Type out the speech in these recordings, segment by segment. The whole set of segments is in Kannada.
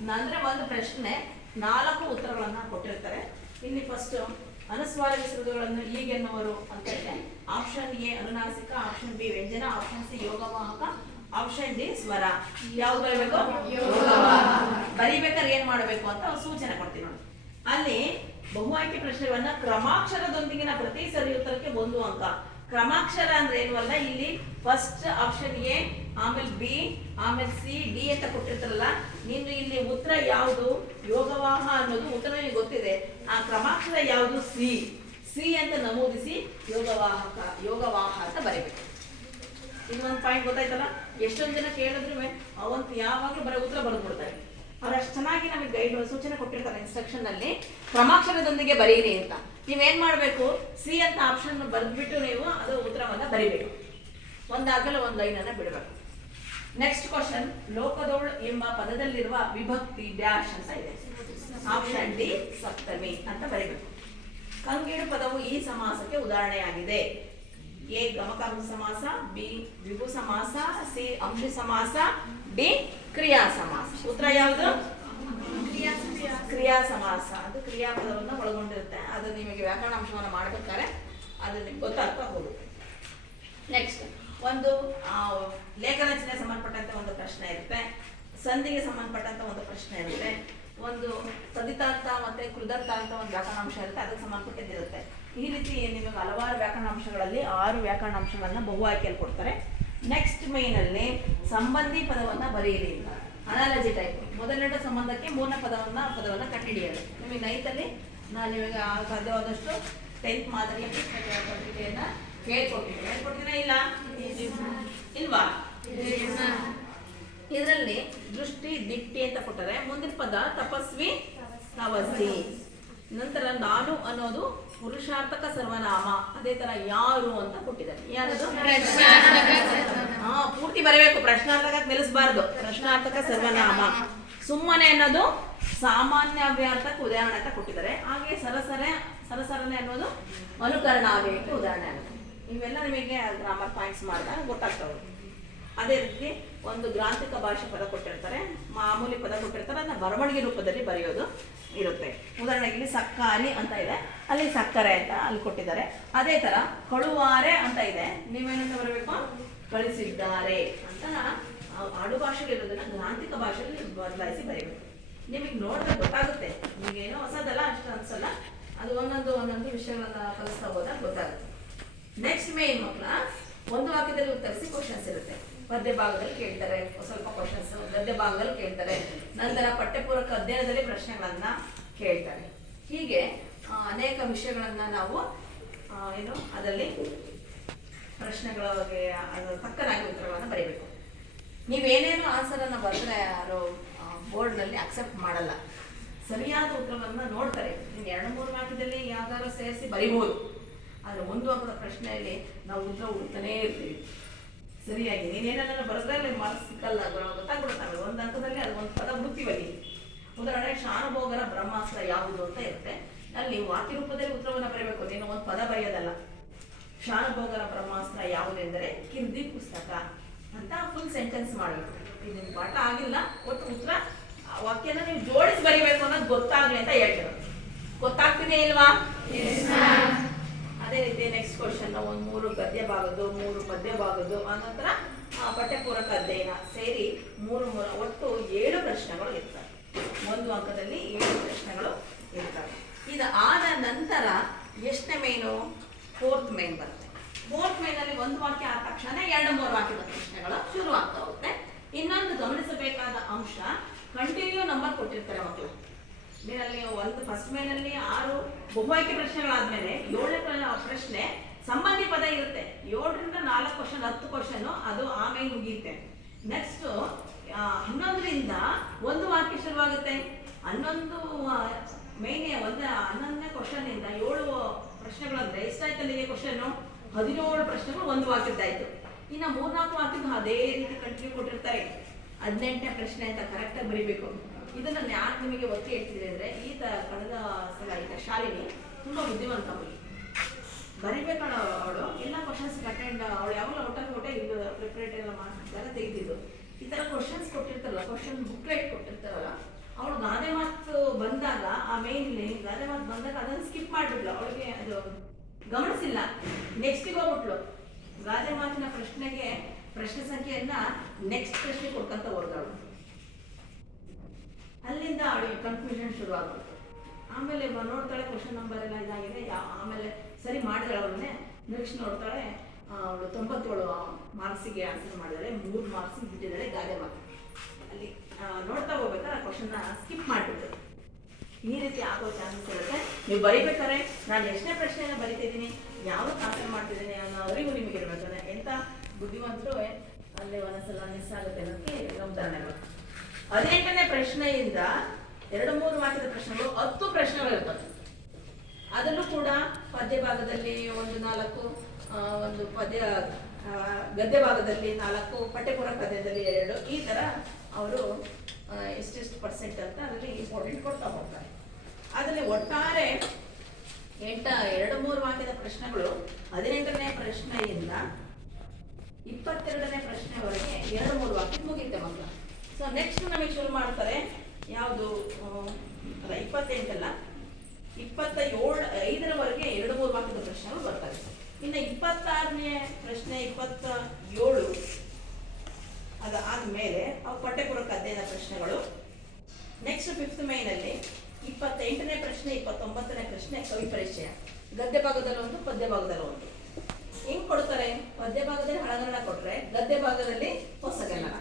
ಅಂದ್ರೆ ಒಂದು ಪ್ರಶ್ನೆ 4 ಉತ್ತರಗಳನ್ನ ಕೊಟ್ಟಿರ್ತಾರೆ. ಇಲ್ಲಿ ಫಸ್ಟ್ ಅನುಸ್ವಾರ ವಿಸರ್ಗಗಳನ್ನು ಹೀಗೆನ್ನುವರು ಅಂತ ಇದೆ. ಆಪ್ಷನ್ ಎ ಅನುನಾಸಿಕ, ಆಪ್ಷನ್ ಬಿ ವ್ಯಂಜನ, ಆಪ್ಷನ್ ಸಿ ಯೋಗವಾಹಕ, ಆಪ್ಷನ್ ಡಿ ಸ್ವರ. ಯಾವ್ದು ಬರಬೇಕು? ಬರಿಬೇಕಾದ್ರೆ ಏನ್ ಮಾಡಬೇಕು ಅಂತ ಸೂಚನೆ ಕೊಡ್ತೀವಿ ನೋಡಿ. ಅಲ್ಲಿ ಬಹು ಆಯ್ಕೆ ಪ್ರಶ್ನೆಗಳನ್ನ ಕ್ರಮಾಕ್ಷರದೊಂದಿಗಿನ ಪ್ರತಿ ಸರಿ ಉತ್ತರಕ್ಕೆ 1 ಅಂಕ. ಕ್ರಮಾಕ್ಷರ ಅಂದ್ರೆ ಏನು ಅಲ್ಲ, ಇಲ್ಲಿ ಫಸ್ಟ್ ಆಪ್ಷನ್ ಎ, ಆಮೇಲೆ ಬಿ, ಆಮೇಲೆ ಸಿ, ಡಿ ಅಂತ ಕೊಟ್ಟಿರ್ತಾರಲ್ಲ, ನೀನು ಇಲ್ಲಿ ಉತ್ತರ ಯಾವುದು ಯೋಗವಾಹ ಅನ್ನೋದು ಉತ್ತರ ನಿಮಗೆ ಗೊತ್ತಿದೆ. ಆ ಕ್ರಮಾಕ್ಷರ ಯಾವುದು? ಸಿ. ಸಿ ಅಂತ ನಮೂದಿಸಿ ಯೋಗವಾಹ ಅಂತ ಬರೀಬೇಕು. ಇನ್ನೊಂದು ಪಾಯಿಂಟ್ ಗೊತ್ತಾಯ್ತಲ್ಲ, ಎಷ್ಟೊಂದು ಜನ ಕೇಳಿದ್ರು ಅವಂತ ಯಾವಾಗಲೂ ಬರೋ ಉತ್ತರ ಬರೆದ್ಬಿಡ್ತಾರೆ. ಅವ್ರು ಅಷ್ಟು ಚೆನ್ನಾಗಿ ನಮಗೆ ಗೈಡ್ ಸೂಚನೆ ಕೊಟ್ಟಿರ್ತಾರೆ ಇನ್ಸ್ಟ್ರಕ್ಷನ್ ನಲ್ಲಿ, ಕ್ರಮಾಕ್ಷರದೊಂದಿಗೆ ಬರೀರಿ ಅಂತ. ನೀವೇನ್ ಮಾಡ್ಬೇಕು, ಸಿ ಅಂತ ಆಪ್ಷನ್ ಬರೆದ್ಬಿಟ್ಟು ನೀವು ಅದು ಉತ್ತರವನ್ನ ಬರಿಬೇಕು. ಒಂದಾದ್ಮೇಲೆ ಒಂದು ಲೈನ್ ಅನ್ನ ಬಿಡಬೇಕು. ನೆಕ್ಸ್ಟ್ ಕ್ವಶನ್, ಲೋಕದೋಳ್ ಎಂಬ ಪದದಲ್ಲಿರುವ ವಿಭಕ್ತಿ ಡ್ಯಾಶ್ ಅಂತ ಇದೆ. ಆಪ್ಷನ್ ಡಿ ಸಪ್ತಮಿ ಅಂತ ಬರೀಬೇಕು. ಕಂಗೀಡು ಪದವು ಈ ಸಮಾಸಕ್ಕೆ ಉದಾಹರಣೆಯಾಗಿದೆ. ಎ ಗಮಕಾಂಶ ಸಮಾಸ, ಬಿ ದ್ವಿಗು ಸಮಾಸ, ಸಿ ಅಂಶಿ ಸಮಾಸ, ಡಿ ಕ್ರಿಯಾ ಸಮಾಸ. ಉತ್ತರ ಯಾವುದು? ಕ್ರಿಯಾ ಸಮಾಸ. ಅದು ಕ್ರಿಯಾಪದವನ್ನು ಒಳಗೊಂಡಿರುತ್ತೆ. ಅದು ನಿಮಗೆ ವ್ಯಾಕರಣ ಅಂಶವನ್ನು ಮಾಡಬೇಕಾದ್ರೆ ಅದು ನಿಮ್ಗೆ ಗೊತ್ತಾಗ್ತಾ ಹೋಗುತ್ತೆ. ನೆಕ್ಸ್ಟ್ ಒಂದು ಲೇಖನಚನೆ ಸಂಬಂಧಪಟ್ಟಂತೆ ಒಂದು ಪ್ರಶ್ನೆ ಇರುತ್ತೆ, ಸಂಧಿಗೆ ಸಂಬಂಧಪಟ್ಟಂತ ಒಂದು ಪ್ರಶ್ನೆ ಇರುತ್ತೆ, ಒಂದು ತದಿತಾರ್ಥ ಮತ್ತೆ ಕೃದಾರ್ಥ ಒಂದು ವ್ಯಾಕರಣಾಂಶ ಇರುತ್ತೆ, ಅದಕ್ಕೆ ಸಂಬಂಧಪಟ್ಟಿದ್ದಿರುತ್ತೆ. ಈ ರೀತಿ ನಿಮಗೆ ಹಲವಾರು ವ್ಯಾಕರಣಾಂಶಗಳಲ್ಲಿ 6 ವ್ಯಾಕರಣಾಂಶಗಳನ್ನ ಬಹು ಆಯ್ಕೆಯಲ್ಲಿ ಕೊಡ್ತಾರೆ. ನೆಕ್ಸ್ಟ್ ಮೇನ್ ಅಲ್ಲಿ ಸಂಬಂಧಿ ಪದವನ್ನ ಬರೆಯಿರಿ ಅಂತ. ಅನಾಲಜಿ ಟೈಪ್, ಮೊದಲನೇ ಸಂಬಂಧಕ್ಕೆ ಮೂರನೇ ಪದವನ್ನ ಕಂಡುಹಿಡಿಯೋದು. ನಿಮಗೆ ನೈತಲ್ಲಿ ನಾನು ನಿಮಗೆ ಸಾಧ್ಯವಾದಷ್ಟು 10th ಮಾದರಿಯ ಪತ್ರಿಕೆಯನ್ನ ಹೇಳ್ಕೊಡ್ತೀನಿ ಇಲ್ಲ ಇಲ್ವಾ? ಇದರಲ್ಲಿ ದೃಷ್ಟಿ ದಿಟ್ಟಿ ಅಂತ ಕೊಟ್ಟರೆ, ಮುಂದಿನ ಪದ ತಪಸ್ವಿ ತಪಸ್ವಿ. ನಂತರ ನಾನು ಅನ್ನೋದು ಪುರುಷಾರ್ಥಕ ಸರ್ವನಾಮ. ಅದೇ ತರ ಯಾರು ಅಂತ ಕೊಟ್ಟಿದ್ದಾರೆ. ಯಾರದು? ಪೂರ್ತಿ ಬರಬೇಕು, ಪ್ರಶ್ನಾರ್ಥಕ ನಿಲ್ಲಿಸಬಾರ್ದು. ಪ್ರಶ್ನಾರ್ಥಕ ಸರ್ವನಾಮ. ಸುಮ್ಮನೆ ಅನ್ನೋದು ಸಾಮಾನ್ಯ ಅವ್ಯಾರ್ಥಕ್ಕೆ ಉದಾಹರಣೆ ಅಂತ ಕೊಟ್ಟಿದ್ದಾರೆ. ಹಾಗೆ ಸರಸರನೆ ಅನ್ನೋದು ಅನುಕರಣಾವ್ಯಯಕ್ಕೆ ಉದಾಹರಣೆ ಆಗುತ್ತೆ. ಇವೆಲ್ಲ ನಿಮಗೆ ಗ್ರಾಮರ್ ಪಾಯಿಂಟ್ಸ್ ಮಾಡಿದಾಗ ಗೊತ್ತಾಗ್ತವೆ. ಅದೇ ರೀತಿ ಒಂದು ಗ್ರಾಂಥಿಕ ಭಾಷೆ ಪದ ಕೊಟ್ಟಿರ್ತಾರೆ, ಮಾಮೂಲಿ ಪದ ಕೊಟ್ಟಿರ್ತಾರೆ, ಅದನ್ನ ಬರವಣಿಗೆ ರೂಪದಲ್ಲಿ ಬರೆಯೋದು ಇರುತ್ತೆ. ಉದಾಹರಣೆಗೆ ಇಲ್ಲಿ ಸಕ್ಕಾರಿ ಅಂತ ಇದೆ, ಅಲ್ಲಿ ಸಕ್ಕರೆ ಅಂತ ಅಲ್ಲಿ ಕೊಟ್ಟಿದ್ದಾರೆ. ಅದೇ ತರ ಕಳುವಾರೆ ಅಂತ ಇದೆ, ನೀವೇನಂತ ಬರಬೇಕು? ಕಳಿಸಿದ್ದಾರೆ ಅಂತ. ಆಡು ಭಾಷೆಗೆ ಇರೋದನ್ನ ಗ್ರಾಂಥಿಕ ಭಾಷೆಯಲ್ಲಿ ಬದಲಾಯಿಸಿ ಬರೀಬೇಕು. ನಿಮಗೆ ನೋಡಿದ್ರೆ ಗೊತ್ತಾಗುತ್ತೆ, ನಿಮಗೇನೋ ಹೊಸದಲ್ಲ ಅಷ್ಟು ಅನ್ಸಲ್ಲ. ಅದು ಒಂದೊಂದು ವಿಷಯಗಳನ್ನ ಕಲಿಸ್ತಾ ಹೋದಾಗ ಗೊತ್ತಾಗುತ್ತೆ. ನೆಕ್ಸ್ಟ್ ಮೇನ್ ಮಕ್ಕಳ ಒಂದು ವಾಕ್ಯದಲ್ಲಿ ಉತ್ತರಿಸಿ ಕ್ವಶನ್ಸ್ ಇರುತ್ತೆ. ಪದ್ಯ ಭಾಗದಲ್ಲಿ ಕೇಳ್ತಾರೆ ಸ್ವಲ್ಪ ಕ್ವಶನ್ಸ್, ಗದ್ಯ ಭಾಗದಲ್ಲಿ ಕೇಳ್ತಾರೆ, ನಂತರ ಪಠ್ಯಪೂರಕ ಅಧ್ಯಯನದಲ್ಲಿ ಪ್ರಶ್ನೆಗಳನ್ನ ಕೇಳ್ತಾರೆ. ಹೀಗೆ ಅನೇಕ ವಿಷಯಗಳನ್ನ ನಾವು ಅದರಲ್ಲಿ ಪ್ರಶ್ನೆಗಳ ಬಗ್ಗೆ ತಕ್ಕನಾಗಿ ಉತ್ತರಗಳನ್ನು ಬರೀಬೇಕು. ನೀವೇನೇನು ಆನ್ಸರ್ ಅನ್ನ ಬರೆದ್ರೆ ಯಾರು ಬೋರ್ಡ್ನಲ್ಲಿ ಅಕ್ಸೆಪ್ಟ್ ಮಾಡಲ್ಲ. ಸರಿಯಾದ ಉತ್ತರವನ್ನ ನೋಡ್ತಾರೆ. ನೀವು 2-3 ವಾಕ್ಯದಲ್ಲಿ ಯಾವ್ದಾದ್ರು ಸೇರಿಸಿ ಬರಿಬಹುದು. ಆದ್ರೆ ಒಂದು ಅಂಕದ ಪ್ರಶ್ನೆಯಲ್ಲಿ ನಾವು ಉತ್ತರ ಹುಡುಕ್ತಾನೇ ಇರ್ತೀವಿ. ಸರಿಯಾಗಿ ನೀನೇನಾದ್ರೂ ಬರೆದ್ರೆ ಅಲ್ಲಿ ಮಾರ್ಕ್ಸ್ ಸಿಕ್ಕಲ್ಲ, ಗೊತ್ತಾಗ್ಬಿಡುತ್ತೆ. ಒಂದು ಅಂಕದಲ್ಲಿ ಅದು ಒಂದು ಪದ ಹುಡುಕ್ತೀವಲ್ಲಿ. ಉದಾಹರಣೆ ಶಾನುಭೋಗರ ಬ್ರಹ್ಮಾಸ್ತ್ರ ಯಾವುದು ಅಂತ ಇರುತ್ತೆ, ಅಲ್ಲಿ ವಾಕ್ಯ ರೂಪದಲ್ಲಿ ಉತ್ತರವನ್ನು ಬರೀಬೇಕು. ನೀನು ಒಂದು ಪದ ಬರೆಯೋದಲ್ಲ. ಶಾನುಭೋಗರ ಬ್ರಹ್ಮಾಸ್ತ್ರ ಯಾವುದೆಂದರೆ ಕಿರ್ದಿ ಪುಸ್ತಕ ಅಂತ ಫುಲ್ ಸೆಂಟೆನ್ಸ್ ಮಾಡಬೇಕು. ಇದು ನಿಮ್ಗೆ ಪಾಠ ಆಗಿಲ್ಲ, ಒಟ್ಟು ಉತ್ತರ ವಾಕ್ಯನ ನೀವು ಜೋಡಿಸಿ ಬರಿಬೇಕು ಅನ್ನೋದು ಗೊತ್ತಾಗ್ಲಿ ಅಂತ ಹೇಳ್ತಿರೋದು. ಗೊತ್ತಾಗ್ತಿದೆ ಇಲ್ವಾ? ಅದೇ ರೀತಿ ನೆಕ್ಸ್ಟ್ ಕ್ವಶನ್, ಒಂದು 3 ಗದ್ಯ ಭಾಗದ್ದು 3 ಪದ್ಯ ಭಾಗದ್ದು, ಆನಂತರ ಪಠ್ಯಪೂರಕ ಅಧ್ಯಯನ ಸೇರಿ 3 ಒಟ್ಟು 7 ಪ್ರಶ್ನೆಗಳು ಇರ್ತವೆ. ಒಂದು ಅಂಕದಲ್ಲಿ 7 ಪ್ರಶ್ನೆಗಳು ಇರ್ತವೆ. ಇದು ಆದ ನಂತರ ಎಷ್ಟನೇ ಮೇನು? 4th ಮೇನ್ ಬರುತ್ತೆ. 4th ಮೇನಲ್ಲಿ ಒಂದು ವಾಕ್ಯ ಆದ ತಕ್ಷಣ 2-3 ವಾಕ್ಯದ ಪ್ರಶ್ನೆಗಳು ಶುರು ಆಗ್ತಾ ಹೋಗುತ್ತೆ. ಇನ್ನೊಂದು ಗಮನಿಸಬೇಕಾದ ಅಂಶ, ಕಂಟಿನ್ಯೂ ನಂಬರ್ ಕೊಟ್ಟಿರ್ತಾರೆ ಮಕ್ಕಳು. ಇದರಲ್ಲಿ ಒಂದು ಫಸ್ಟ್ ಮೇನಲ್ಲಿ 6 ಬಹುಆಯ್ಕೆ ಪ್ರಶ್ನೆಗಳಾದ್ಮೇಲೆ 7ನೇ ಪ್ರಶ್ನೆ ಸಂಬಂಧಿ ಪದ ಇರುತ್ತೆ. 7ರಿಂದ 4 ಕ್ವಶನ್ 10 ಕ್ವಶನ್ ಅದು ಆಮೇಲೆ ಮುಗಿಯುತ್ತೆ. ನೆಕ್ಸ್ಟ್ 11ರಿಂದ ಒಂದು ವಾಕ್ಯ ಶುರುವಾಗುತ್ತೆ. 11 ಮೇನ್ 11ನೇ ಕ್ವಶನ್ ಇಂದ 7 ಪ್ರಶ್ನೆಗಳಂದ್ರೆ ಎಷ್ಟಾಯ್ತು ಅಲ್ಲಿಗೆ ಕ್ವಶನ್? 17 ಪ್ರಶ್ನೆಗಳು ಒಂದು ವಾಕ್ಯದ್ದಾಯ್ತು. ಇನ್ನು 3-4 ವಾಕ್ಯದ ಅದೇ ರೀತಿ ಕಂಟಿನ್ಯೂ ಕೊಟ್ಟಿರ್ತಾರೆ. 18ನೇ ಪ್ರಶ್ನೆ ಅಂತ ಕರೆಕ್ಟಾಗಿ ಬರೀಬೇಕು. ಇದನ್ನ ಯಾಕೆ ನಿಮಗೆ ಒತ್ತಿ ಹೇಳ್ತಿದ್ರೆ ಅಂದ್ರೆ, ಕಳೆದ ಸಲ ಶಾಲಿನಿ ತುಂಬಾ ಬುದ್ಧಿವಂತ ಬರಿಬೇಕಣ ಅವಳು. ಎಲ್ಲ ಕ್ವಶನ್ಸ್ ಅಟೆಂಡ್, ಅವಳು ಯಾವಾಗಲೂ ಹೊಟ್ಟೆ ಪ್ರಿಪರೇಟ್ ಎಲ್ಲ ಮಾಡಿದಾಗ ತೆಗೆದಿದ್ದು. ಈ ತರ ಕ್ವಶನ್ಸ್ ಕೊಟ್ಟಿರ್ತಾರಲ್ಲ, ಕ್ವಶನ್ ಬುಕ್ಲೆಟ್ ಕೊಟ್ಟಿರ್ತಾರಲ್ಲ, ಅವಳು ಗಾದೆ ಮಾತು ಬಂದಾಗ ಆ ಮೇನ್ಲಿ ಗಾದೆ ಮಾತು ಬಂದಾಗ ಅದನ್ನು ಸ್ಕಿಪ್ ಮಾಡಿಬಿಟ್ಲು, ಅವಳಿಗೆ ಅದು ಗಮನಿಸಿಲ್ಲ, ನೆಕ್ಸ್ಟಿಗೆ ಹೋಗ್ಬಿಟ್ಲು. ಗಾದೆ ಮಾತಿನ ಪ್ರಶ್ನೆ ಸಂಖ್ಯೆಯನ್ನ ನೆಕ್ಸ್ಟ್ ಪ್ರಶ್ನೆ ಕೊಡ್ಕಂತ ಹೋದವಳು. ಅಲ್ಲಿಂದ ಅವಳಿಗೆ ಕನ್ಫ್ಯೂಷನ್ ಶುರು ಆಗ್ಬಿಟ್ಟು ಆಮೇಲೆ ನೋಡ್ತಾಳೆ ಕ್ವಶನ್ ನಂಬರ್ ಎಲ್ಲ ಇದಾಗಿದೆ, ಆಮೇಲೆ ಸರಿ ಮಾಡಿದಾಳೆ ಅವಳನ್ನೇ. ನೆಕ್ಸ್ಟ್ ನೋಡ್ತಾಳೆ ಅವಳು 97 ಮಾರ್ಕ್ಸಿಗೆ ಆನ್ಸರ್ ಮಾಡಿದಾಳೆ, 3 ಮಾರ್ಕ್ಸಿಗೆ ಬಿಟ್ಟಿದ್ದಾಳೆ ಗಾದೆ ಮಾತು. ಅಲ್ಲಿ ನೋಡ್ತಾ ಹೋಗ್ಬೇಕಾದ್ರೆ ಆ ಕ್ವಶನ್ನ ಸ್ಕಿಪ್ ಮಾಡಿಬಿಟ್ಟು ಈ ರೀತಿ ಆಗೋ ಚಾನ್ಸಸ್ ಇರುತ್ತೆ. ನೀವು ಬರೀಬೇಕಾದ್ರೆ ನಾನು ಎಷ್ಟನೇ ಪ್ರಶ್ನೆಯನ್ನು ಬರಿತಿದ್ದೀನಿ, ಯಾವತ್ತು ಆನ್ಸರ್ ಮಾಡ್ತಿದ್ದೀನಿ ಅನ್ನೋ ಅರಿವು ನಿಮಗೆ ಇರಬೇಕು. ಎಂಥ ಬುದ್ಧಿವಂತರು ಅಲ್ಲಿ ಒಂದೊಂದ್ಸಲ ಮಿಸ್ ಆಗುತ್ತೆ ಅನ್ನೋಕ್ಕೆ ಉದಾಹರಣೆಗಳು. 18ನೇ ಪ್ರಶ್ನೆಯಿಂದ 2-3 ವಾಕ್ಯದ ಪ್ರಶ್ನೆಗಳು 10 ಪ್ರಶ್ನೆಗಳು ಇರ್ತವೆ. ಅದರಲ್ಲೂ ಕೂಡ ಪದ್ಯ ಭಾಗದಲ್ಲಿ 1-4, ಒಂದು ಗದ್ಯ ಭಾಗದಲ್ಲಿ 4, ಪಠ್ಯಪೂರ್ವ ಪದ್ಯದಲ್ಲಿ 2, ಈ ಥರ ಅವರು ಎಷ್ಟೆಷ್ಟು ಪರ್ಸೆಂಟ್ ಅಂತ ಅದರಲ್ಲಿ ಇಂಪಾರ್ಟೆಂಟ್ ಕೊಡ್ತಾ ಹೋಗ್ತಾರೆ. ಅದರಲ್ಲಿ ಒಟ್ಟಾರೆ 2-3 ವಾಕ್ಯದ ಪ್ರಶ್ನೆಗಳು 18ನೇ ಪ್ರಶ್ನೆಯಿಂದ 22ನೇ ಪ್ರಶ್ನೆವರೆಗೆ 2-3 ವಾಕ್ಯ ಮುಗಿಯುತ್ತೆ ಮಕ್ಕಳು. ಸೊ ನೆಕ್ಸ್ಟ್ ನಮಗೆ ಶುರು ಮಾಡ್ತಾರೆ ಯಾವುದು 28 ಅಲ್ಲ 25ರವರೆಗೆ 2-3 ವಾಕ್ಯದ ಪ್ರಶ್ನೆಗಳು ಬರ್ತವೆ. ಇನ್ನು 26ನೇ ಪ್ರಶ್ನೆ 27 ಅದಾದ್ಮೇಲೆ ಅವು ಪಠ್ಯಪೂರ್ವಕ ಅಧ್ಯಯನ ಪ್ರಶ್ನೆಗಳು. ನೆಕ್ಸ್ಟ್ 5th ಮೇನಲ್ಲಿ 28ನೇ ಪ್ರಶ್ನೆ 29ನೇ ಪ್ರಶ್ನೆ ಕವಿ ಪರಿಚಯ. ಗದ್ಯ ಭಾಗದಲ್ಲಿ ಒಂದು, ಪದ್ಯ ಭಾಗದಲ್ಲಿ ಒಂದು. ಹೆಂಗ್ ಕೊಡ್ತಾರೆ? ಪದ್ಯ ಭಾಗದಲ್ಲಿ ಹಳಗನ್ನಡ ಕೊಟ್ರೆ ಗದ್ಯ ಭಾಗದಲ್ಲಿ ಹೊಸಗನ್ನಡ,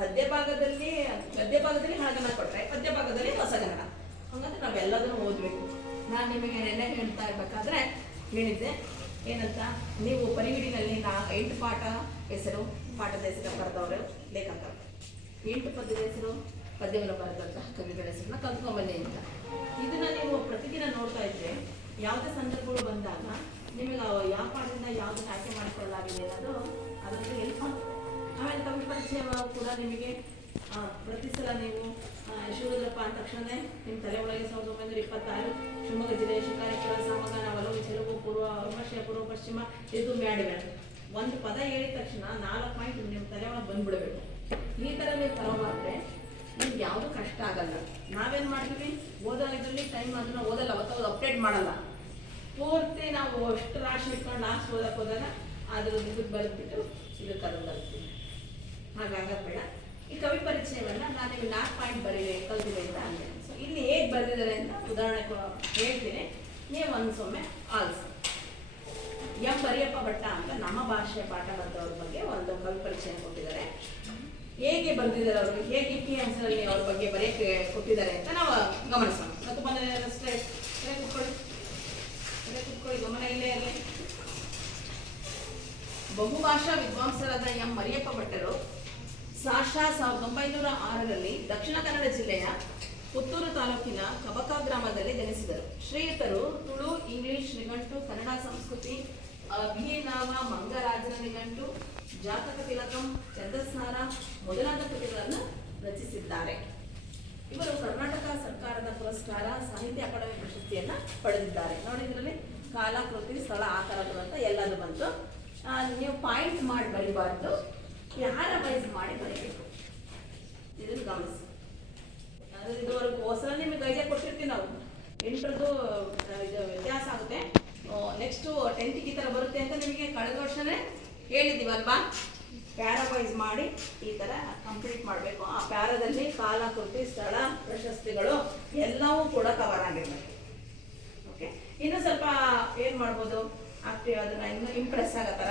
ಗದ್ಯ ಭಾಗದಲ್ಲಿ ಹಳಗನ್ನಡ ಕೊಟ್ರೆ ಪದ್ಯ ಭಾಗದಲ್ಲಿ ಹೊಸಗನ್ನಡ. ಹಂಗಂದ್ರೆ ನಾವೆಲ್ಲದನ್ನು ಓದಬೇಕು. ನಾನು ನಿಮಗೆ ನೆನ್ನೆ ಹೇಳ್ತಾ ಇರ್ಬೇಕಾದ್ರೆ ಹೇಳಿದ್ದೆ ಏನಂತ, ನೀವು ಪರಿವಿಡಿನಲ್ಲಿ 8 ಪಾಠದ ಹೆಸರು ಬರೆದವರು ಲೇಖಕರು, 8 ಪದ್ಯದ ಹೆಸರು ಪದ್ಯವನ್ನು ಬರೆದಂತಹ ಕವಿಗಳ ಹೆಸರನ್ನ ಕಲ್ತ್ಕೊಂಬನ್ನಿ ಅಂತ. ಇದನ್ನ ನೀವು ಪ್ರತಿದಿನ ನೋಡ್ತಾ ಇದ್ರೆ ಯಾವುದೇ ಸಂದರ್ಭಗಳು ಬಂದಾಗ ನಿಮಗೆ ಯಾವ ಪಾಠದಿಂದ ಯಾವುದನ್ನು ಆಯ್ಕೆ ಮಾಡಿಕೊಳ್ಳಲಾಗಿದೆ ಅನ್ನೋದು ಅದರಲ್ಲಿ ಹೆಲ್ಪ್ ಆಗುತ್ತೆ. ಆಮೇಲೆ ಕವಿ ಪರಿಚಯ ಕೂಡ ನಿಮಗೆ ಪ್ರತಿ ಸಲ ನೀವು ಶಿವರುದ್ರಪ್ಪ ಅಂದ ತಕ್ಷಣವೇ ನಿಮ್ಮ ತಲೆ ಒಳಗೆ 1926 ಶಿವಮೊಗ್ಗ ಜಿಲ್ಲೆಯ ಶಿಕಾರಿಪುರ ಸಾಮಗಾನ ಒಲವು ಚೆಲುವು ಪೂರ್ವ ವಿಮರ್ಶೆ ಪೂರ್ವ ಪಶ್ಚಿಮ ಇದು ಮ್ಯಾಡಿವೆ ಒಂದು ಪದ ಹೇಳಿದ ತಕ್ಷಣ 4 ಪಾಯಿಂಟ್ ನಿಮ್ಮ ತಲೆ ಒಳಗೆ ಬಂದ್ಬಿಡಬೇಕು. ಈ ಥರ ನೀವು ತರೋಬಾರ್ದ್ರೆ ನಿಮ್ಗೆ ಯಾವುದೂ ಕಷ್ಟ ಆಗಲ್ಲ. ನಾವೇನು ಮಾಡ್ತೀವಿ, ಓದೋ ಇದರಲ್ಲಿ ಟೈಮ್ ಅದನ್ನು ಓದಲ್ಲ, ಅವತ್ತು ಅಪ್ಡೇಟ್ ಮಾಡಲ್ಲ. ಪೂರ್ತಿ ನಾವು ಅಷ್ಟು ರಾಶಿ ಇಟ್ಕೊಂಡು ಲಾಸ್ಟ್ ಓದಕ್ಕೆ ಹೋದಾಗ ಅದ್ರದ್ದು ಇದಕ್ಕೆ ಬರೆದ್ಬಿಟ್ಟು ಇದಕ್ಕೆ ಅದನ್ನು ಬರ್ತೀವಿ. ಹಾಗಾಗಬೇಡ. ಈ ಕವಿ ಪರಿಚಯವನ್ನು ನಾನು ನಿಮಗೆ 4 ಪಾಯಿಂಟ್ ಕಲ್ತಿದೆ ಅಂತ ಅಂದೆ. ಸೊ ಇಲ್ಲಿ ಹೇಗೆ ಬರೆದಿದ್ದಾರೆ ಅಂತ ಉದಾಹರಣೆ ಹೇಳ್ತೀನಿ, ನೀವು ಒಂದ್ಸೊಮ್ಮೆ ಆಲ್ಸಿ. ಎಂ ಬರಿಯಪ್ಪ ಭಟ್ಟ ಅಂತ ನಮ್ಮ ಭಾಷೆ ಪಾಠ ಬರೆದವ್ರ ಬಗ್ಗೆ ಒಂದು ಕವಿ ಪರಿಚಯ ಕೊಟ್ಟಿದ್ದಾರೆ. ಹೇಗೆ ಬರೆದಿದ್ದಾರೆ ಅವರು, ಹೇಗೆ ಇತಿಹಾಸದಲ್ಲಿ ಅವ್ರ ಬಗ್ಗೆ ಬರೆಯಕ್ಕೆ ಕೊಟ್ಟಿದ್ದಾರೆ ಅಂತ ನಾವು ಗಮನಿಸೋಣ. ಮತ್ತು ಬಂದಷ್ಟೇ ಕುತ್ಕೊಳ್ಳಿ, ಗಮನ ಇಲ್ಲೇ ಇರಲಿ. ಬಹುಭಾಷಾ ವಿದ್ವಾಂಸರಾದ ಎಂ ಮರಿಯಪ್ಪ ಭಟ್ಟರು ಸಾಶಾ 1906ರಲ್ಲಿ ದಕ್ಷಿಣ ಕನ್ನಡ ಜಿಲ್ಲೆಯ ಪುತ್ತೂರು ತಾಲೂಕಿನ ಕಬಕ ಗ್ರಾಮದಲ್ಲಿ ಜನಿಸಿದರು. ಶ್ರೀಯುತರು ತುಳು, ಇಂಗ್ಲಿಷ್ ನಿಘಂಟು, ಕನ್ನಡ ಸಂಸ್ಕೃತಿ, ಅಭಿನವ, ಮಂಗರಾಜನ ನಿಘಂಟು, ಜಾತಕ ತಿಲಕಂ, ಛಂದಸ್ಸಾರ ಮೊದಲಾದ ಕೃತಿಗಳನ್ನು ರಚಿಸಿದ್ದಾರೆ. ಇವರು ಕರ್ನಾಟಕ ಸರ್ಕಾರದ ಪುರಸ್ಕಾರ, ಸಾಹಿತ್ಯ ಅಕಾಡೆಮಿ ಪ್ರಶಸ್ತಿಯನ್ನ ಪಡೆದಿದ್ದಾರೆ. ನೋಡಿ, ಇದರಲ್ಲಿ ಕಾಲ, ಕೃತಿ, ಸ್ಥಳ, ಆಕಾರಗಳು ಅಂತ ಎಲ್ಲದು ಬಂತು. ನೀವು ಪಾಯಿಂಟ್ ಮಾಡಿ ಬರಿಬಾರ್ದು, ಯಾರ ವೈಸ್ ಮಾಡಿ ಬರೀಬೇಕು, ಇದನ್ನು ಗಮನಿಸಿ. ಇದುವರೆಗೂ ಹೊಸ ನಿಮಗೆ ಐಡಿಯಾ ಕೊಟ್ಟಿರ್ತೀವಿ ನಾವು, 8ರದ್ದು ಇದು ವ್ಯತ್ಯಾಸ ಆಗುತ್ತೆ. ನೆಕ್ಸ್ಟು 10th ಈ ಥರ ಬರುತ್ತೆ ಅಂತ ನಿಮಗೆ ಕಳೆದ ವರ್ಷನೇ ಹೇಳಿದ್ದೀವಲ್ವಾ. ಪ್ಯಾರಾ ವೈಸ್ ಮಾಡಿ ಈ ಥರ ಕಂಪ್ಲೀಟ್ ಮಾಡಬೇಕು. ಆ ಪ್ಯಾರಾದಲ್ಲಿ ಕಾಲ, ಕೃತಿ, ಸ್ಥಳ, ಪ್ರಶಸ್ತಿಗಳು ಎಲ್ಲವೂ ಕೂಡ ಕವರ್ ಆಗಿರ್ಬೇಕು. ಓಕೆ, ಇನ್ನು ಸ್ವಲ್ಪ ಏನು ಮಾಡ್ಬೋದು, ಆಕ್ಟಿವ್ ಅದನ್ನು ಇನ್ನೂ ಇಂಪ್ರೆಸ್ ಆಗೋ ಥರ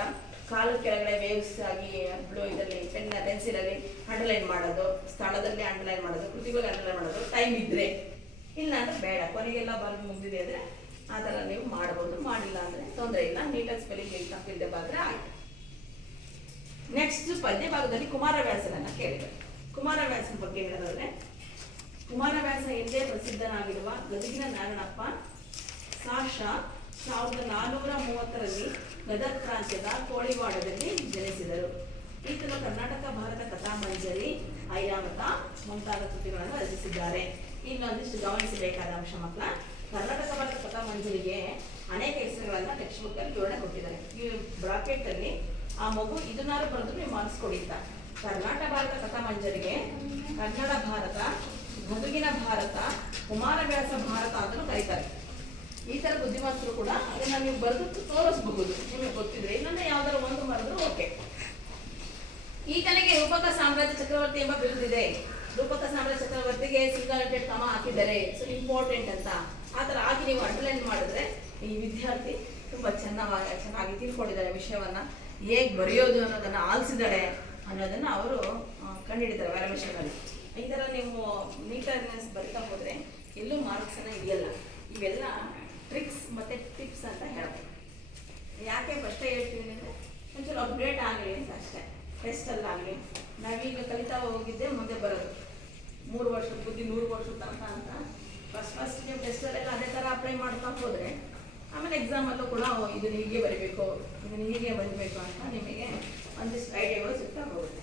ಕಾಲು ಕೆಳಗಡೆ ವೇವ್ಸ್ ಆಗಿ ಬ್ಲೂ ಇದರಲ್ಲಿ ಪೆನ್ಸಿಲಲ್ಲಿ ಅಂಡರ್ಲೈನ್ ಮಾಡೋದು, ಸ್ಥಳದಲ್ಲಿ ಅಂಡರ್ಲೈನ್ ಮಾಡೋದು, ಕೃತಿಗಳು ಅಂಡರ್ಲೈನ್ ಮಾಡೋದು, ಟೈಮ್ ಇದ್ದರೆ. ಇಲ್ಲ ಅಂದರೆ ಬೇಡ, ಕೊನೆಗೆಲ್ಲ ಬರೆದು ಮುಗಿದಿದೆ ಅಂದರೆ ಆ ಥರ ನೀವು ಮಾಡ್ಬೋದು. ಮಾಡಿಲ್ಲ ಅಂದರೆ ತೊಂದರೆ ಇಲ್ಲ, ನೀಟಾಗಿ ಸ್ಪೆಲ್ಲಿಂಗ್ ತಪ್ಪಿಲ್ಲದೆ ಬಂದರೆ ಆಯಿತು. ನೆಕ್ಸ್ಟ್ ಪದ್ಯ ಭಾಗದಲ್ಲಿ ಕುಮಾರವ್ಯಾಸರನ್ನು ಕೇಳಿದರು. ಕುಮಾರವ್ಯಾಸನ ಬಗ್ಗೆ ಹೇಳೋದಾದ್ರೆ, ಕುಮಾರವ್ಯಾಸ ಎಂದೇ ಪ್ರಸಿದ್ಧನಾಗಿರುವ ಗದಗಿನ ನಾರಣಪ್ಪ ಸಾಶಾ 1430ರಲ್ಲಿ ಗದಗ ಪ್ರಾಂತ್ಯದ ಕೋಳಿವಾಡದಲ್ಲಿ ಜನಿಸಿದರು. ಈತನು ಕರ್ನಾಟಕ ಭಾರತ ಕಥಾಮಂಜರಿ, ಐರಾವತ ಮುಂತಾದ ಕೃತಿಗಳನ್ನು ರಚಿಸಿದ್ದಾರೆ. ಇನ್ನೊಂದಿಷ್ಟು ಗಮನಿಸಬೇಕಾದ ಅಂಶ ಮಕ್ಕಳ, ಕರ್ನಾಟಕ ಭಾರತ ಕಥಾಮಂಜರಿಗೆ ಅನೇಕ ಹೆಸರುಗಳನ್ನು ಟೆಕ್ಸ್ಟ್ ಬುಕ್ ಅಲ್ಲಿ ವಿವರಣೆ ಕೊಟ್ಟಿದ್ದಾರೆ. ಈ ಬ್ರಾಕೆಟ್ ಅಲ್ಲಿ ಆ ಮಗು ಇದನ್ನಾರು ಬರೆದು ನೀವು ಮಾರ್ಕ್ಸ್ ಕೊಡಿತ್ತ. ಕರ್ನಾಟಕ ಭಾರತ ಕಥಾಮಂಜರಿಗೆ ಕನ್ನಡ ಭಾರತ, ಗದುಗಿನ ನವೀನ ಭಾರತ, ಕುಮಾರವ್ಯಾಸ ಭಾರತ ಅಂತಲೂ ಕರೀತಾರೆ. ಈ ತರ ಬುದ್ಧಿವಂತರು ಕೂಡ ಅದನ್ನ ನೀವು ಬರೆದು ತೋರಿಸಬಹುದು ನಿಮಗೆ ಗೊತ್ತಿದ್ರೆ. ಇನ್ನೊಂದು ಯಾವ್ದಾದ್ರು ಒಂದು ಬರೆದ್ರು ಓಕೆ. ಈತನಿಗೆ ರೂಪಕ ಸಾಮ್ರಾಜ್ಯ ಚಕ್ರವರ್ತಿ ಎಂಬ ಬಿರುದಿದೆ. ರೂಪಕ ಸಾಮ್ರಾಜ್ಯ ಚಕ್ರವರ್ತಿಗೆ ಸಿಂಗಲ್ ಕಮ ಹಾಕಿದ್ದಾರೆ, ಸೊ ಇಂಪಾರ್ಟೆಂಟ್ ಅಂತ ಆ ಥರ ಹಾಕಿ ನೀವು ಅಂಡರ್ಲೈನ್ ಮಾಡಿದ್ರೆ ಈ ವಿದ್ಯಾರ್ಥಿ ತುಂಬಾ ಚೆನ್ನಾಗಿ ತಿಳ್ಕೊಂಡಿದ್ದಾರೆ ವಿಷಯವನ್ನ, ಹೇಗೆ ಬರೆಯೋದು ಅನ್ನೋದನ್ನ ಆಲಿಸಿದಾಳೆ ಅನ್ನೋದನ್ನ ಅವರು ಕಂಡುಹಿಡಿತಾರೆ ವ್ಯಾಲ್ಯೂಯೇಷನಲ್ಲಿ. ಈ ಥರ ನೀವು ನೀಟಾಗಿ ಬರಿತಾ ಹೋದ್ರೆ ಎಲ್ಲೂ ಮಾರ್ಕ್ಸ್ ಅನ್ನ ಹಿಡಿಯಲ್ಲ. ಇವೆಲ್ಲ ಟ್ರಿಕ್ಸ್ ಮತ್ತೆ ಟಿಪ್ಸ್ ಅಂತ ಹೇಳ್ಬೋದು. ಯಾಕೆ ಫಸ್ಟ್ ಹೇಳ್ತೀನಿ ಅಂದರೆ ಒಂಚೂರು ಅಪ್ಡೇಟ್ ಆಗಲಿ ಅಂತ ಅಷ್ಟೇ. ಟೆಸ್ಟಲ್ಲಾಗಲಿ ನಾವೀಗ ಕಲಿತಾ ಹೋಗಿದ್ದೆ ಮುಂದೆ ಬರೋದು 3 ವರ್ಷದ ಬುದ್ಧಿ 100 ವರ್ಷದ ತನಕ ಅಂತ ಫಸ್ಟ್ ನೀವು ಟೆಸ್ಟಲ್ಲೆಲ್ಲ ಅದೇ ಥರ ಅಪ್ಲೈ ಮಾಡ್ಕೊಂಡು ಹೋದರೆ ಆಮೇಲೆ ಎಕ್ಸಾಮಲ್ಲೂ ಕೂಡ ಇದನ್ನು ಹೀಗೆ ಬರೀಬೇಕು ಇದನ್ನು ಹೀಗೆ ಬರೀಬೇಕು ಅಂತ ನಿಮಗೆ ಒಂದಿಷ್ಟು ಐಡಿಯಾಗಳು ಸಿಗ್ತಾ ಹೋಗುತ್ತೆ.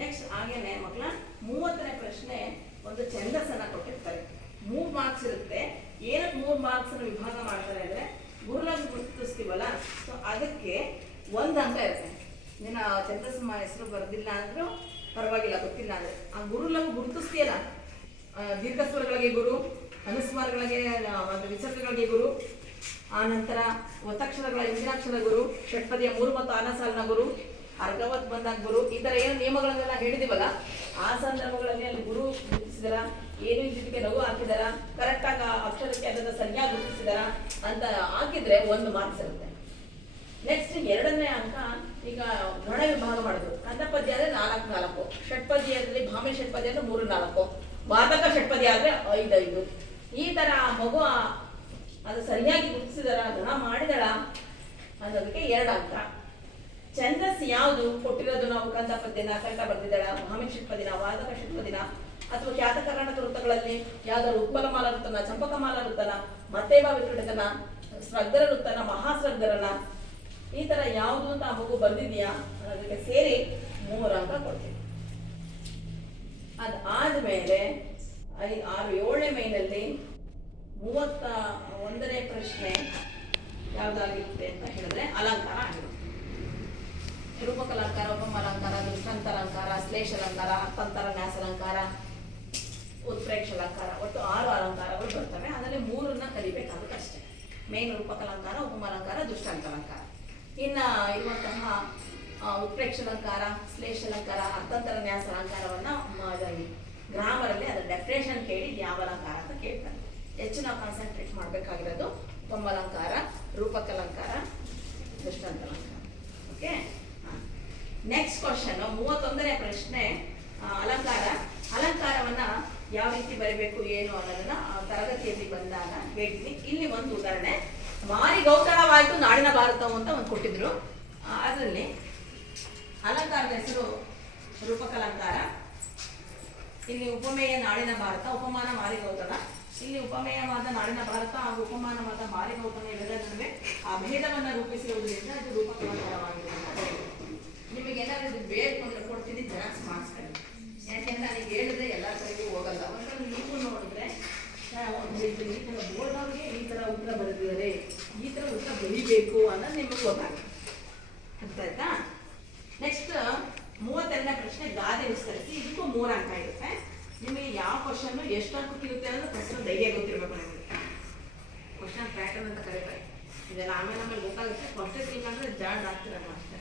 ನೆಕ್ಸ್ಟ್ ಹಾಗೇನೆ ಮಕ್ಕಳ 30ನೇ ಪ್ರಶ್ನೆ ಒಂದು ಛಂದಸ್ಸನ್ನು ಕೊಟ್ಟಿರ್ತಾರೆ. 3 ಮಾರ್ಕ್ಸ್ ಇರುತ್ತೆ. ಏನಕ್ಕೆ 3 ಮಾರ್ಕ್ಸ್ ವಿಭಾಗ ಮಾಡ್ತಾರೆ ಅಂದರೆ ಗುರುಲಾಗಿ ಗುರುತಿಸ್ತೀವಲ್ಲ, ಸೊ ಅದಕ್ಕೆ 1 ಅಂಕ ಇರುತ್ತೆ. ನಿನ್ನ ಛಂದಸ್ಸು ಹೆಸರು ಬರೆದಿಲ್ಲ ಅಂದ್ರೂ ಪರವಾಗಿಲ್ಲ, ಗೊತ್ತಿಲ್ಲ ಅಂದರೆ ಆ ಗುರುಲಾಗಿ ಗುರುತಿಸ್ತೀಯಲ್ಲ, ದೀರ್ಘಸ್ವರಗಳಿಗೆ ಗುರು, ಅನುಸ್ವಾರಗಳಿಗೆ ಒಂದು ವಿಸರ್ಗಗಳಿಗೆ ಗುರು, ಆ ನಂತರ ಒತ್ತಕ್ಷರಗಳ ಇಂದಿರಾಕ್ಷರ ಗುರು, ಷಟ್ಪದಿಯ 3 ಮತ್ತು 6ನೇ ಸಾಲಿನ ಗುರು, ಅರ್ಗವತ್ ಬಂದಾಗ ಗುರು, ಈ ಥರ ಏನು ನಿಯಮಗಳನ್ನೆಲ್ಲ ಹೇಳಿದೀವಲ್ಲ ಆ ಸಂದರ್ಭಗಳಲ್ಲಿ ಅಲ್ಲಿ ಗುರು ಗುರುತಿಸಿದಾರ, ಏನು ಇದಕ್ಕೆ ಲಘು ಹಾಕಿದಾರ, ಕರೆಕ್ಟಾಗಿ ಅಕ್ಷರಕ್ಕೆ ಅದನ್ನು ಸರಿಯಾಗಿ ಗುರುತಿಸಿದಾರ ಅಂತ ಹಾಕಿದ್ರೆ 1 ಮಾರ್ಕ್ಸ್ ಇರುತ್ತೆ. ನೆಕ್ಸ್ಟ್ 2ನೇ ಅಂಕ ಈಗ ಗಣ ವಿಭಾಗ ಮಾಡಿದ್ರು. ಕಂದಪದ್ಯ ಆದರೆ 4-4, ಷಟ್ಪದಿಯಲ್ಲಿ ಭಾಮೆ ಷಟ್ಪದಿ ಅಂದರೆ 3-4, ವಾದಕ ಷಟ್ಪದಿ ಆದರೆ 5-5. ಈ ಥರ ಮಗು ಅದು ಸರಿಯಾಗಿ ಗುರುತಿಸಿದಾರ, ಗಣ ಮಾಡಿದಳ ಅನ್ನೋದಕ್ಕೆ 2 ಅಂಕ. ಛಂದಸ್ ಯಾವುದು ಕೊಟ್ಟಿರೋದು, ನಾವು ಕಂದಪದ್ಯನ ಕಂಠ ಬರ್ದಿದ್ದಾಳ, ಭಾಮೆ ಷಟ್ಪದಿನ, ವಾದಕ ಷಟ್ಪದಿನ, ಅಥವಾ ಖ್ಯಾತ ಕರ್ನಾಟಕ ವೃತ್ತಗಳಲ್ಲಿ ಯಾವ್ದಾದ್ರು ಉತ್ಪಲಮಾಲ ವೃತ್ತನ, ಚಂಪಕಮಾಲ ವೃತ್ತನ, ಮತ್ತೇವ ವಿಕೃತನ, ಸ್ರಗ್ಧರ ವೃತ್ತನ, ಮಹಾಸ್ರಗ್ಧರನ, ಈ ತರ ಯಾವುದು ಅಂತ ಆ ಮಗು ಬರ್ದಿದ್ಯಾ ಅನ್ನೋದಕ್ಕೆ ಸೇರಿ 3 ಅಂಕ ಕೊಡ್ತೀವಿ. ಅದಾದ್ಮೇಲೆ 7ನೇ ಮೈನಲ್ಲಿ 31ನೇ ಪ್ರಶ್ನೆ ಯಾವ್ದಾಗಿರುತ್ತೆ ಅಂತ ಹೇಳಿದ್ರೆ ಅಲಂಕಾರ ಆಗಿರುತ್ತೆ. ರೂಪಕಲಂಕಾರ, ಉಪಮಾಲಂಕಾರ, ದೃಷ್ಟಾಂತಲಂಕಾರ, ಶ್ಲೇಷಾಲಂಕಾರ, ಅರ್ಥಾಂತರ, ನ್ಯಾಸಾಲಂಕಾರ, ಉತ್ಪ್ರೇಕ್ಷ ಅಲಂಕಾರ, ಒಟ್ಟು 6 ಅಲಂಕಾರಗಳು ಬರ್ತವೆ. ಅದರಲ್ಲಿ 3 ಕಲಿಬೇಕಾಗುತ್ತೆ ಅಷ್ಟೇ. ಮೇನ್ ರೂಪಕಲಂಕಾರ, ಉಪಮಾಲಂಕಾರ, ದೃಷ್ಟಾಂತಲಂಕಾರ. ಇನ್ನು ಇರುವಂತಹ ಉತ್ಪ್ರೇಕ್ಷಾಲಂಕಾರ, ಶ್ಲೇಷಾಲಂಕಾರ, ಅರ್ಥಾಂತರ, ನ್ಯಾಸಾಲಂಕಾರವನ್ನ ಗ್ರಾಮರಲ್ಲಿ ಅದರ ಡೆಫಿನೇಷನ್ ಕೇಳಿ ಯಾವ ಅಲಂಕಾರ ಅಂತ ಕೇಳ್ತಾರೆ. ಹೆಚ್ಚು ನಾವು ಕಾನ್ಸಂಟ್ರೇಟ್ ಮಾಡಬೇಕಾಗಿರೋದು ಉಪಮಾಲಂಕಾರ, ರೂಪಕಲಂಕಾರ, ದೃಷ್ಟಾಂತಲಂಕಾರ. ಓಕೆ, ನೆಕ್ಸ್ಟ್ ಕ್ವಶನ್ 31ನೇ ಪ್ರಶ್ನೆ ಅಲಂಕಾರ. ಅಲಂಕಾರವನ್ನ ಯಾವ ರೀತಿ ಬರೀಬೇಕು ಏನು ಅನ್ನೋದನ್ನ ತರಗತಿಯಲ್ಲಿ ಬಂದಾಗ ಹೇಳ್ತೀನಿ. ಇಲ್ಲಿ ಒಂದು ಉದಾಹರಣೆ, ಮಾರಿ ಗೌತಣವಾಯಿತು ನಾಡಿನ ಭಾರತವು ಅಂತ ಒಂದು ಕೊಟ್ಟಿದ್ರು. ಅದರಲ್ಲಿ ಅಲಂಕಾರದ ಹೆಸರು ರೂಪಕಲಂಕಾರ. ಇಲ್ಲಿ ಉಪಮೇಯ ನಾಡಿನ ಭಾರತ, ಉಪಮಾನ ಮಾರಿ ಗೌತಣ. ಇಲ್ಲಿ ಉಪಮೇಯವಾದ ನಾಡಿನ ಭಾರತ ಹಾಗೂ ಉಪಮಾನವಾದ ಮಾರಿ ಗೌತಣ ಇವೆಲ್ಲ ನಡುವೆ ಆ ಭೇದವನ್ನು ರೂಪಿಸಿರುವುದರಿಂದ ಅದು ರೂಪಕಲಂಕಾರವಾಗಿರುತ್ತೆ. ನಿಮಗೆ ಏನಾದರೂ ಇದು ಬೇಕು ಅಂದ್ರೆ ಕೊಡ್ತೀನಿ, ಜೆರಾಕ್ಸ್ ಮಾಡಿಸ್ಕೊಳ್ಳಿ. ಯಾಕೆಂದ್ರೆ ನನಗೆ ಹೇಳಿದ್ರೆ ಎಲ್ಲ ಕಡೆಗೂ ಹೋಗಲ್ಲ. ಒಂದ್ರಲ್ಲಿ ನೀವು ನೋಡಿದ್ರೆ ಬೋರ್ಡ್ನವ್ರಿಗೆ ಈ ಥರ ಉತ್ತರ ಬರೆದಿದ್ದಾರೆ, ಈ ಥರ ಉತ್ತರ ಬರೀಬೇಕು ಅನ್ನೋದು ನಿಮಗೆ ಗೊತ್ತಾಗುತ್ತೆ. ಅರ್ಥ ಆಯ್ತಾ? ನೆಕ್ಸ್ಟ್ 32ನೇ ಪ್ರಶ್ನೆ ಗಾದೆ ವಿಸ್ತರಿಸಿ. ಇದಕ್ಕೂ 3 ಅಂಕ ಇರುತ್ತೆ. ನಿಮಗೆ ಯಾವ ಕ್ವಶನ್ ಎಷ್ಟು ಅಂಕಕ್ಕೆ ಇರುತ್ತೆ ಅನ್ನೋದು ಕ್ವಶನ್ ಧೈರ್ಯ ಗೊತ್ತಿರಬೇಕು. ನಿಮಗೆ ಕ್ವಶನ್ ಪ್ಯಾಟರ್ನ್ ಅಂತ ಕರೀತಾರೆ. ಇದೆಲ್ಲ ಆಮೇಲೆ ಗೊತ್ತಾಗುತ್ತೆ. ಫಸ್ಟ್ ತಿಳ್ಕೊಂಡ್ರೆ ಜಾಡ್ ಆಗ್ತಿರಲ್ಲ ಅಷ್ಟೇ.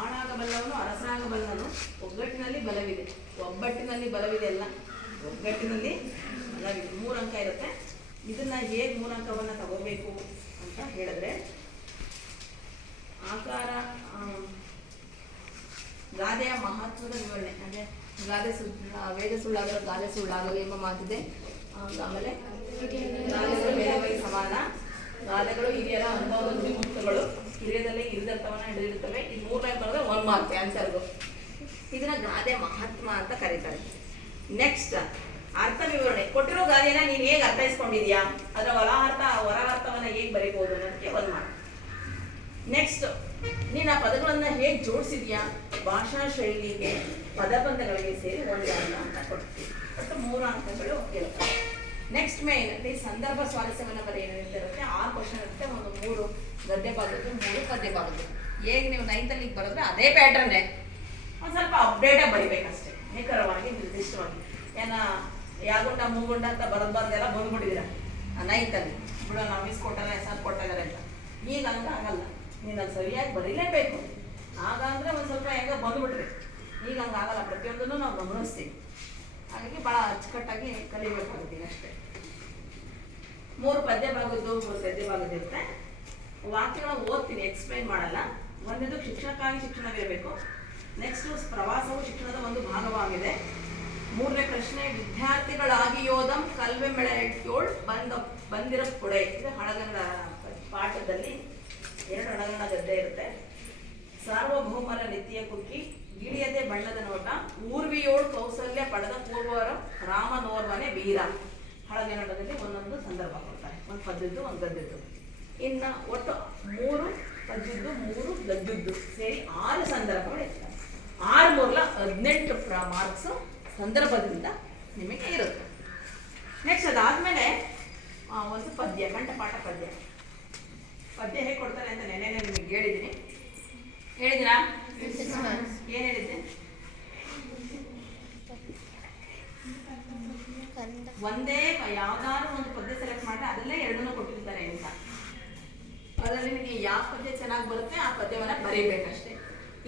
ಆಳಾಗಬಲ್ಲವನು ಅರಸನಾಗಬಲ್ಲನು, ಒಗ್ಗಟ್ಟಿನಲ್ಲಿ ಬಲವಿದೆ. ಒಬ್ಬಟ್ಟಿನಲ್ಲಿ ಬಲವಿದೆ ಅಲ್ಲ, ಒಗ್ಗಟ್ಟಿನಲ್ಲಿ ಬಲವಿದೆ. 3 ಅಂಕ ಇರುತ್ತೆ. ಇದನ್ನ ಹೇಗೆ 3 ಅಂಕವನ್ನು ತಗೋಬೇಕು ಅಂತ ಹೇಳಿದ್ರೆ, ಆಕಾರ ಗಾದೆಯ ಮಹತ್ವದ ವಿವರಣೆ. ಅಂದರೆ ಗಾದೆ ವೇದ ಸುಳ್ಳಾದರೂ ಗಾದೆ ಸುಳ್ಳಾಗಲು ಎಂಬ ಮಾತಿದೆ. ಆಮೇಲೆ ಗಾದೆಗಳು ವೇದಗಳಿಗೆ ಸಮಾನ, ಗಾದೆಗಳು ಹಿರಿಯರ ಅನುಭವದ ನುಡಿಮುಕ್ತಗಳು, ಹಿರಿಯದಲ್ಲಿ ಹಿರಿದರ್ಥವನ್ನ ಹಿಡಿದಿರುತ್ತವೆ. ಇದು 3 ಲೈನ್ ಬರೆದ್ರೆ 1 ಮಾರ್ಕ್ ಆನ್ಸರ್ಗು. ಇದನ್ನ ಗಾದೆ ಮಹಾತ್ಮ ಅಂತ ಕರೀತಾರೆ. ನೆಕ್ಸ್ಟ್ ಅರ್ಥ ವಿವರಣೆ. ಕೊಟ್ಟಿರೋ ಗಾದೆನ ನೀನು ಹೇಗೆ ಅರ್ಥೈಸ್ಕೊಂಡಿದ್ಯಾ, ಅದರ ಹೊರಾರ್ಥವನ್ನ ಹೇಗೆ ಬರೀಬಹುದು ಅನ್ನೋದಕ್ಕೆ 1 ಮಾರ್ಕ್. ನೆಕ್ಸ್ಟ್ ನೀನು ಆ ಪದಗಳನ್ನ ಹೇಗೆ ಜೋಡಿಸಿದ್ಯಾ, ಭಾಷಾ ಶೈಲಿಗೆ ಪದಬಂಧಗಳಿಗೆ ಸೇರಿ 1 ಅಂಕ ಅಂತ ಕೊಡ್ತೀವಿ. ಒಟ್ಟು 3 ಅಂಕಗಳು ಇರುತ್ತೆ. ನೆಕ್ಸ್ಟ್ ಮೇನ್ ಈ ಸಂದರ್ಭ ಸ್ವಾರಸ್ಯವನ್ನು ಬರೆಯುತ್ತೆ. 6 ಕ್ವಶನ್ ಇರುತ್ತೆ. ಒಂದು 3 ಗದ್ಯ ಭಾಗದ್ದು, 3 ಪದ್ಯ ಭಾಗದ್ದು. ಹೇಗೆ ನೀವು 9th ಬರೆದ್ರೆ ಅದೇ ಪ್ಯಾಟರ್ನೇ, ಒಂದು ಸ್ವಲ್ಪ ಅಪ್ಡೇಟಾಗಿ ಬರಿಬೇಕಷ್ಟೇ, ನಿಖರವಾಗಿ ನಿರ್ದಿಷ್ಟವಾಗಿ. ಏನ ಯಾಗುಂಡ ಮೂಗುಂಡ ಅಂತ ಬರಬಾರ್ದೆಲ್ಲ ಬಂದ್ಬಿಟ್ಟಿದ್ದೀರ ನೈತಲ್ಲಿ ಬಿಡೋ ನಾವು ಮಿಸ್ ಕೊಟ್ಟಾರ ಹೆಸರು ಕೊಟ್ಟಿದ್ದಾರೆ ಅಂತ. ಈಗ ಹಂಗೆ ಆಗಲ್ಲ, ನೀನು ಅದು ಸರಿಯಾಗಿ ಬರೀಲೇಬೇಕು. ಆಗ ಒಂದು ಸ್ವಲ್ಪ ಹೆಂಗೆ ಬಂದುಬಿಟ್ರಿ. ಈಗ ಹಂಗೆ ಆಗಲ್ಲ, ಪ್ರತಿಯೊಂದನ್ನು ನಾವು ಗಮನಿಸ್ತೀವಿ. ಹಾಗಾಗಿ ಭಾಳ ಅಚ್ಚುಕಟ್ಟಾಗಿ ಕಲಿಬೇಕಾಗುತ್ತೆ ಅಷ್ಟೇ. 3 ಪದ್ಯ ಭಾಗದ್ದು 3 ಗದ್ಯ ಭಾಗದ್ದು ಇರುತ್ತೆ. ವಾಕ್ಯಗಳನ್ನ ಓದ್ತೀನಿ, ಎಕ್ಸ್ಪ್ಲೈನ್ ಮಾಡಲ್ಲ. ಒಂದೇದು ಶಿಕ್ಷಣಕ್ಕಾಗಿ ಶಿಕ್ಷಣವಿರಬೇಕು. ನೆಕ್ಸ್ಟು ಪ್ರವಾಸವು ಶಿಕ್ಷಣದ ಒಂದು ಭಾಗವಾಗಿದೆ. 3ನೇ ಪ್ರಶ್ನೆ ವಿದ್ಯಾರ್ಥಿಗಳಾಗಿ ಯೋಧಂ ಕಲ್ವೆ ಮೆಳೆಯೋಳ್ ಬಂದಿರ ಕೊಡೆ. ಇದು ಹಳಗನ್ನಡ ಪಾಠದಲ್ಲಿ 2 ಹಳಗನ್ನಡ ಗದ್ದೆ ಇರುತ್ತೆ. ಸಾರ್ವಭೌಮರ ನಿತ್ಯ ಕುಕ್ಕಿ ಗಿಳಿಯದೆ ಬಣ್ಣದ ನೋಟ ಊರ್ವಿಯೋಳ್ ಕೌಸಲ್ಯ ಪಡೆದ ಪೂರ್ವರ ರಾಮನೋರ್ವನೆ ವೀರ. ಹಳಗನ್ನಡದಲ್ಲಿ ಒಂದೊಂದು ಸಂದರ್ಭ ಕೊಡ್ತಾರೆ, ಒಂದು ಪದ್ಯದ್ದು ಒಂದು ಗದ್ಯದ್ದು. ಇನ್ನು ಒಟ್ಟು 3 ಪದ್ಯದ್ದು 3 ಗದ್ಯದ್ದು ಸೇರಿ 6 ಸಂದರ್ಭಗಳು ಇರ್ತವೆ. 6 3 18 ಮಾರ್ಕ್ಸ್ ಸಂದರ್ಭದಿಂದ ನಿಮಗೆ ಇರುತ್ತೆ. ನೆಕ್ಸ್ಟ್ ಅದಾದಮೇಲೆ ಒಂದು ಪದ್ಯ, ಕಂಠಪಾಠ ಪದ್ಯ. ಪದ್ಯ ಹೇಗೆ ಕೊಡ್ತಾರೆ ಅಂತ ನೆನ್ನೆ ನಿಮಗೆ ಹೇಳಿದ್ದೀನಿ. ಹೇಳಿದಿರಾ? ಏನು ಹೇಳಿದ್ದೆ? ಒಂದೇ ಯಾವ್ದಾದ್ರು ಒಂದು ಪದ್ಯ ಸೆಲೆಕ್ಟ್ ಮಾಡಿದ್ರೆ ಅದರಲ್ಲೇ 2 ಕೊಟ್ಟಿರ್ತಾರೆ ಅಂತ. ಅದರಲ್ಲಿ ನಿಮಗೆ ಯಾವ ಪದ್ಯ ಚೆನ್ನಾಗಿ ಬರುತ್ತೆ ಆ ಪದ್ಯವನ್ನು ಬರೀಬೇಕಷ್ಟೇ.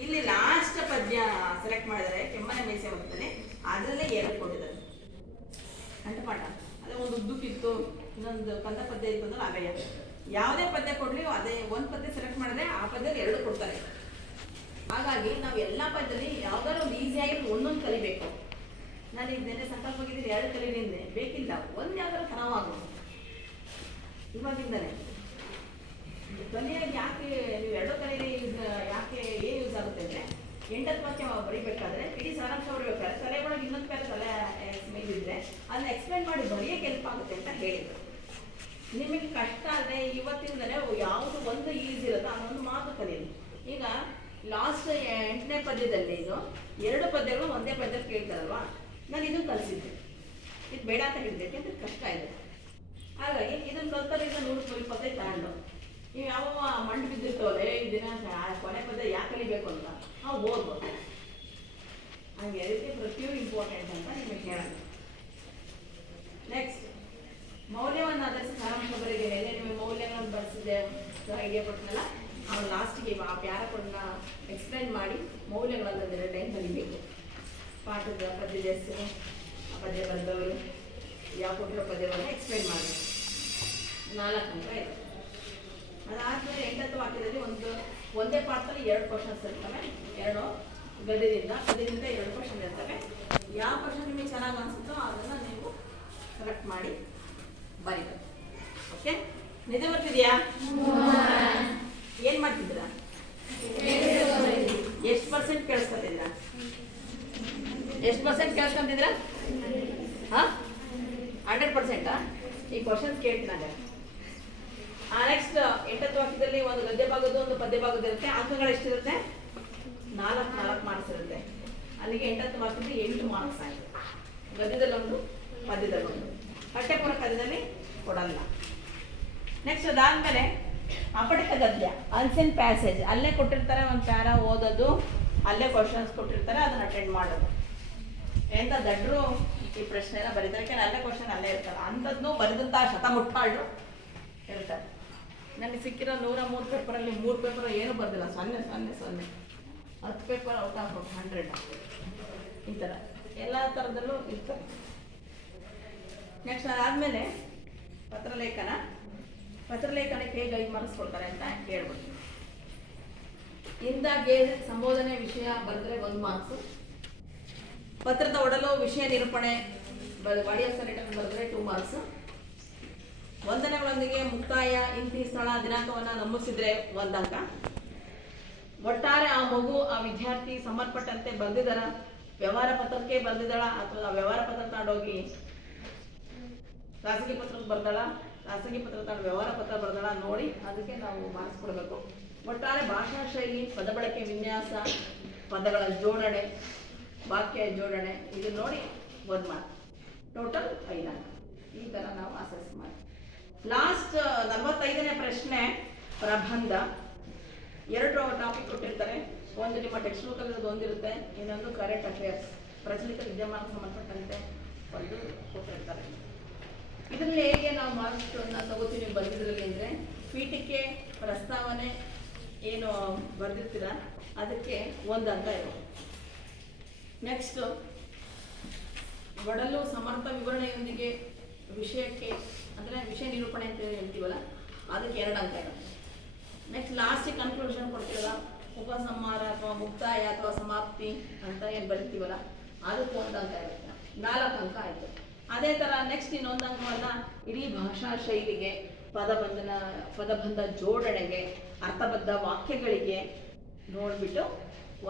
ಇಲ್ಲಿ ಲಾಸ್ಟ್ ಪದ್ಯ ಸೆಲೆಕ್ಟ್ ಮಾಡಿದರೆ ಕೆಮ್ಮನೆ ಮೀಸೆ ಹೋಗ್ತದೆ, ಅದರಲ್ಲೇ 2 ಕೊಟ್ಟಿದ್ದಾರೆ ಕಂಠಪಾಠ. ಅದೇ ಒಂದು ಉದ್ದಕ್ಕಿತ್ತು, ಇನ್ನೊಂದು ಕಂದ ಪದ್ಯ ಇತ್ತು ಅಂದ್ರೆ ಅವೇ. ಯಾವುದೇ ಪದ್ಯ ಕೊಡಲಿ ಅದೇ ಒಂದು ಪದ್ಯ ಸೆಲೆಕ್ಟ್ ಮಾಡಿದ್ರೆ ಆ ಪದ್ಯದಲ್ಲಿ 2 ಕೊಡ್ತಾರೆ. ಹಾಗಾಗಿ ನಾವು ಎಲ್ಲ ಪದ್ಯದಲ್ಲಿ ಯಾವ್ದಾದ್ರು ಒಂದು ಈಸಿಯಾಗಿ ಒಂದೊಂದು ಕಲಿಬೇಕು. ನಾನು ಈಗ ನೆನ್ನೆ ಸಂಕಲ್ಪ ಹೋಗಿದ್ದೀನಿ 2 ಕಲೀಲಿಂದೆ ಬೇಕಿಲ್ಲ, ಒಂದು ಯಾವ್ದಾದ್ರು ತರವಾಗೋದು ಇವಾಗಿಂದನೇ ಕಲಿಯೋದು. ಯಾಕೆ ನೀವು 2 ಕಲೀಲಿ ಯಾಕೆ ಏನು ಯೂಸ್ ಆಗುತ್ತೆ ಅಂದರೆ 8ನೇ ವಾಕ್ಯ ಬರೀಬೇಕಾದ್ರೆ ಇಡೀ ಸಾರಾಂಶ ಬರೀಬೇಕಾದ್ರೆ ತಲೆ ಒಳಗೆ ಇನ್ನೊಂದು ಬೇರೆ ತಲೆ ಮೇಲಿದ್ರೆ ಅದನ್ನ ಎಕ್ಸ್ಪ್ಲೈನ್ ಮಾಡಿ ಬರೆಯೋಕೆ ಹೆಲ್ಪ್ ಆಗುತ್ತೆ ಅಂತ ಹೇಳಿದ್ರು. ನಿಮಗೆ ಕಷ್ಟ ಆದರೆ ಇವತ್ತಿಂದಲೇ ಯಾವುದು ಒಂದು ಈಸಿ ಇರುತ್ತೋ ಅದೊಂದು ಮಾತು ಕಲೀಲಿ. ಈಗ ಲಾಸ್ಟ್ 8ನೇ ಪದ್ಯದಲ್ಲಿ ಇದು 2 ಪದ್ಯಗಳು ಒಂದೇ ಪದ್ಯ ಕೇಳ್ತಾರಲ್ವಾ, ನಾನು ಇದನ್ನು ಕಲಿಸಿದ್ದೆ. ಇದು ಬೇಡ ಅಂತ ಹೇಳಿದ್ದೆ, ಯಾಕೆಂದ್ರೆ ಕಷ್ಟ ಇದೆ. ಹಾಗಾಗಿ ಇದನ್ನು ಕಲ್ತಲ್ಲಿ ಈಗ 125 ತಗೊಂಡು ನೀವು ಯಾವ ಮಂಡು ಬಿದ್ದಿರ್ತವಲ್ಲ ಈ ದಿನ ಕೊನೆ ಪದ್ಯ ಯಾಕೆ ಕಲಿಬೇಕು ಅಂತ ನಾವು ಓದ್ಬೋದು. ಹಾಗೆ ಅದಕ್ಕೆ ಪ್ರತಿಯೊಂದು ಇಂಪಾರ್ಟೆಂಟ್ ಅಂತ ನಿಮಗೆ ಹೇಳೋಣ. ನೆಕ್ಸ್ಟ್ ಮೌಲ್ಯವನ್ನು ಆಧರಿಸಿ ಸಾರಾಂಶ ಬರೀತೀನಿ. ಎಲ್ಲೇ ನಿಮಗೆ ಮೌಲ್ಯಗಳನ್ನು ಬಳಸಿದ್ದೆ ಐಡಿಯಾ ಕೊಟ್ಟನಲ್ಲ, ಅವ್ನು ಲಾಸ್ಟಿಗೆ ಆ ಪ್ಯಾರಗಳನ್ನು ಎಕ್ಸ್ಪ್ಲೈನ್ ಮಾಡಿ ಮೌಲ್ಯಗಳನ್ನು 2 ಟೈಮ್ ಕಲಿಬೇಕು. ಪಾಠದ ಪದ್ಯದ ಹೆಸರು, ಆ ಪದ್ಯ ಬರೆದವರು, ಯಾವ ಕೊಟ್ಟಿರೋ ಪದ್ಯವನ್ನು ಎಕ್ಸ್ಪ್ಲೈನ್ ಮಾಡಿ 4 ಅಂಕ ಇದೆ. ಅದಾದಮೇಲೆ 8ನೇ ವಾಕ್ಯದಲ್ಲಿ ಒಂದೇ ಪಾಠದಲ್ಲಿ 2 ಕ್ವಶನ್ಸ್ ಇರ್ತವೆ. 2 ಗದ್ಯದಿಂದ 2 ಕ್ವಶನ್ ಇರ್ತವೆ. ಯಾವ ಕ್ವಶನ್ ನಿಮಗೆ ಚೆನ್ನಾಗಿ ಅನಿಸುತ್ತೋ ಅದನ್ನು ನೀವು ಸೆಲೆಕ್ಟ್ ಮಾಡಿ ಬರೀಬೇಕು. ಓಕೆ, ನಿದ್ದೆ ಬರ್ತಿದೆಯಾ? ಏನು ಮಾಡ್ತಿದ್ದೀರಾ? ಎಷ್ಟು ಪರ್ಸೆಂಟ್ ಕೇಳಿಸ್ಕೊತಿದ್ದೀರಾ? ಎಷ್ಟು ಪರ್ಸೆಂಟ್ ಕೇಳಿಸ್ಕೊಂತಿದ್ದೀರಾ? ಹಾಂ, 100%. ಈ ಕ್ವಶನ್ಸ್ ಕೇಳ್ತೀನಿ ಹಾಗೆ. ನೆಕ್ಸ್ಟ್ 8ನೇ ವಾಕ್ಯದಲ್ಲಿ ಒಂದು ಗದ್ಯ ಭಾಗದ್ದು ಒಂದು ಪದ್ಯ ಭಾಗದ್ದು ಇರುತ್ತೆ. ಅಂಕಗಳು ಎಷ್ಟಿರುತ್ತೆ? 4 ಮಾರ್ಕ್ಸ್ ಇರುತ್ತೆ. ಅಲ್ಲಿಗೆ 8ನೇ ವಾಕ್ಯದಲ್ಲಿ 8 ಮಾರ್ಕ್ಸ್ ಆಯಿತು. ಗದ್ಯದಲ್ಲೊಂದು, ಪದ್ಯದಲ್ಲೊಂದು. ಪಠ್ಯಪೂರ್ವ ಪದ್ಯದಲ್ಲಿ ಕೊಡಲ್ಲ. ನೆಕ್ಸ್ಟ್ ಅದಾದಮೇಲೆ ಅಪಠಿತ ಗದ್ಯ, ಅನ್ಸಿನ್ ಪ್ಯಾಸೇಜ್. ಅಲ್ಲೇ ಕೊಟ್ಟಿರ್ತಾರೆ ಒಂದು ಪ್ಯಾರ ಓದೋದು, ಅಲ್ಲೇ ಕ್ವಶನ್ಸ್ ಕೊಟ್ಟಿರ್ತಾರೆ, ಅದನ್ನು ಅಟೆಂಡ್ ಮಾಡೋದು. ಎಂತ ದಡ್ರು ಈ ಪ್ರಶ್ನೆನ ಬರೀತಾರೆ, ಯಾಕೆಂದ್ರೆ ಅಲ್ಲೇ ಕ್ವಶನ್ ಅಲ್ಲೇ ಇರ್ತಾರೆ. ಅಂಥದ್ದು ಬರೆದಂಥ ಶತಮುಟ್ಟಾಳು ಇರ್ತಾರೆ. ನನಗೆ ಸಿಕ್ಕಿರೋ 103 ಪೇಪರಲ್ಲಿ 3 ಪೇಪರ್ ಏನು ಬರ್ದಿಲ್ಲ, 0 10 ಪೇಪರ್ ಔಟ್ ಆಫ್ 100 ಈ ಥರ ಎಲ್ಲ ಥರದಲ್ಲೂ ಇರ್ತಾರೆ. ನೆಕ್ಸ್ಟ್ ಅದಾದಮೇಲೆ ಪತ್ರಲೇಖನಕ್ಕೆ ಹೇಗೆ 5 ಮಾರ್ಕ್ಸ್ ಕೊಡ್ತಾರೆ ಅಂತ ಹೇಳ್ಬಿಡ್ತೀನಿ. ಇಂದಾಗೆ ಸಂಬೋಧನೆ ವಿಷಯ ಬರೆದ್ರೆ 1 ಮಾರ್ಕ್ಸು. ಪತ್ರದ ಒಡಲು ವಿಷಯ ನಿರೂಪಣೆ ಬಾಡಿ ಆಫ್ ದ ಲೆಟರ್ ಬರೆದ್ರೆ 2 ಮಾರ್ಕ್ಸ್. ವಂದನೆಗಳೊಂದಿಗೆ ಮುಕ್ತಾಯ, ಇಂತಿ, ಸ್ಥಳ, ದಿನಾಂಕವನ್ನು ನಮೂದಿಸಿದ್ರೆ 1 ಅಂಕ. ಒಟ್ಟಾರೆ ಆ ಮಗು ಆ ವಿದ್ಯಾರ್ಥಿ ಸಂಬಂಧಪಟ್ಟಂತೆ ಬರೆದಿದ್ದಾರ, ವ್ಯವಹಾರ ಪತ್ರಕ್ಕೆ ಬರೆದಿದ್ದಾಳ ಅಥವಾ ವ್ಯವಹಾರ ಪತ್ರ ತಗೊಂಡೋಗಿ ಖಾಸಗಿ ಪತ್ರಕ್ಕೆ ಬರ್ದಾಳ, ಖಾಸಗಿ ಪತ್ರ ತಗೊಂಡು ವ್ಯವಹಾರ ಪತ್ರ ಬರ್ದಾಳ ನೋಡಿ ಅದಕ್ಕೆ ನಾವು ಮಾರ್ಕ್ಸ್ ಕೊಡಬೇಕು. ಒಟ್ಟಾರೆ ಭಾಷಾ ಶೈಲಿ, ಪದ ಬಳಕೆ, ವಿನ್ಯಾಸ, ಪದಗಳ ಜೋಡಣೆ, ವಾಕ್ಯ ಜೋಡಣೆ ಇದು ನೋಡಿ 1 ಮಾರ್ಕ್. ಟೋಟಲ್ 5 ಅಂಕ. ಈ ಥರ ನಾವು ಅಸೆಸ್ ಮಾಡಿ. ಲಾಸ್ಟ್ 45ನೇ ಪ್ರಶ್ನೆ ಪ್ರಬಂಧ. 2 ಟಾಪಿಕ್ ಕೊಟ್ಟಿರ್ತಾರೆ. ಒಂದು ನಿಮ್ಮ ಟೆಕ್ಸ್ಟ್ ಬುಕ್ಕಲ್ಲಿ ಒಂದಿರುತ್ತೆ, ಇನ್ನೊಂದು ಕರೆಂಟ್ ಅಫೇರ್ಸ್, ಪ್ರಚಲಿತ ವಿದ್ಯಮಾನಕ್ಕೆ ಸಂಬಂಧಪಟ್ಟಂತೆ ಒಂದು ಕೊಟ್ಟಿರ್ತಾರೆ. ಇದರಲ್ಲಿ ಹೇಗೆ ನಾವು ಮಾರ್ಕ್ಸನ್ನು ತಗೋತೀವಿ ಬರೆದಿದ್ರಲ್ಲಿ ಅಂದರೆ ಪೀಠಿಕೆ ಪ್ರಸ್ತಾವನೆ ಏನು ಬರೆದಿರ್ತೀರ ಅದಕ್ಕೆ 1 ಅಂಕ ಇರೋದು. ನೆಕ್ಸ್ಟು ಒಡಲು ಸಮರ್ಥ ವಿವರಣೆಯೊಂದಿಗೆ ವಿಷಯಕ್ಕೆ ಅಂದರೆ ವಿಷಯ ನಿರೂಪಣೆ ಅಂತ ಹೇಳ್ತೀವಲ್ಲ ಅದಕ್ಕೆ 2 ಅಂಕ ಇರುತ್ತೆ. ನೆಕ್ಸ್ಟ್ ಲಾಸ್ಟಿಗೆ ಕನ್ಕ್ಲೂಷನ್ ಕೊಡ್ತೀವಲ್ಲ ಉಪಸಂಹಾರ ಅಥವಾ ಮುಕ್ತಾಯ ಅಥವಾ ಸಮಾಪ್ತಿ ಅಂತ ಏನು ಬರಿತೀವಲ್ಲ ಅದಕ್ಕೆ 1 ಅಂಕ ಇರುತ್ತೆ. 4 ಅಂಕ ಆಯಿತು. ಅದೇ ಥರ ನೆಕ್ಸ್ಟ್ ಇನ್ನೊಂದು ಅಂಕವನ್ನು ಇಡೀ ಭಾಷಾ ಶೈಲಿಗೆ ಪದಬಂಧ ಜೋಡಣೆಗೆ ಅರ್ಥಬದ್ಧ ವಾಕ್ಯಗಳಿಗೆ ನೋಡಿಬಿಟ್ಟು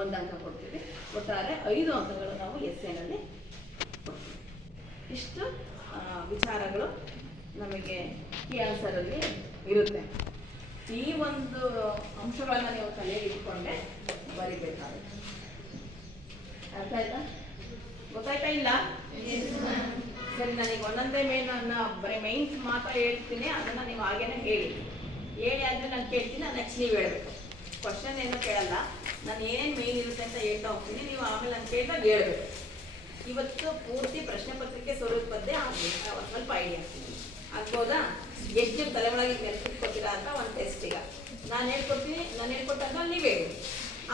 1 ಅಂಕ ಕೊಡ್ತೀವಿ. ಒಟ್ಟಾರೆ 5 ಅಂಕಗಳು ನಾವು ಎಸ್ಸೆನಲ್ಲಿ ಕೊಡ್ತೀವಿ. ಇಷ್ಟು ವಿಚಾರಗಳು ನಮಗೆ ಕೀ ಆನ್ಸರಲ್ಲಿ ಇರುತ್ತೆ. ಈ ಒಂದು ಅಂಶಗಳನ್ನು ನೀವು ತಲೆಯಲ್ಲಿ ಇಟ್ಕೊಂಡೆ ಬರಿಬೇಕಾಗುತ್ತೆ. ಅರ್ಥ ಆಯ್ತಾ? ಗೊತ್ತಾಯ್ತಾ? ಇಲ್ಲ ಸರಿ, ನನಗೆ ಒಂದೊಂದೇ ಬರೀ ಮೈನ್ಸ್ ಮಾತ್ರ ಹೇಳ್ತೀನಿ, ಅದನ್ನು ನೀವು ಹಾಗೇನೆ ಹೇಳಿ ಆದ್ಮೇಲೆ ನಾನು ಕೇಳ್ತೀನಿ, ನೆಕ್ಸ್ಟ್ ನೀವು ಹೇಳ್ಬೇಕು. ಕ್ವಶನ್ ಏನೂ ಕೇಳಲ್ಲ, ನಾನು ಏನೇನು ಮೇನ್ ಇರುತ್ತೆ ಅಂತ ಹೇಳ್ತಾ ಹೋಗ್ತೀನಿ, ನೀವು ಆಮೇಲೆ ನಾನು ಕೇಳಿದಾಗ ಹೇಳ್ಬೇಕು. ಇವತ್ತು ಪೂರ್ತಿ ಪ್ರಶ್ನೆ ಪತ್ರಿಕೆ ಸ್ವರೂಪದ್ದೇ ಆಗಬೇಕು, ಸ್ವಲ್ಪ ಐಡಿಯಾ ಆಗ್ಬೋದಾ? ಎಷ್ಟು ನೀವು ತಲೆ ಒಳಗೆ ನೆನಪಿಟ್ಕೊತೀರಾ ಅಂತ ಒಂದು ಟೆಸ್ಟಿಗ ನಾನು ಹೇಳ್ಕೊಡ್ತೀನಿ. ನಾನು ಹೇಳ್ಕೊಟ್ಟಾಗ ನೀವು ಹೇಳಿ,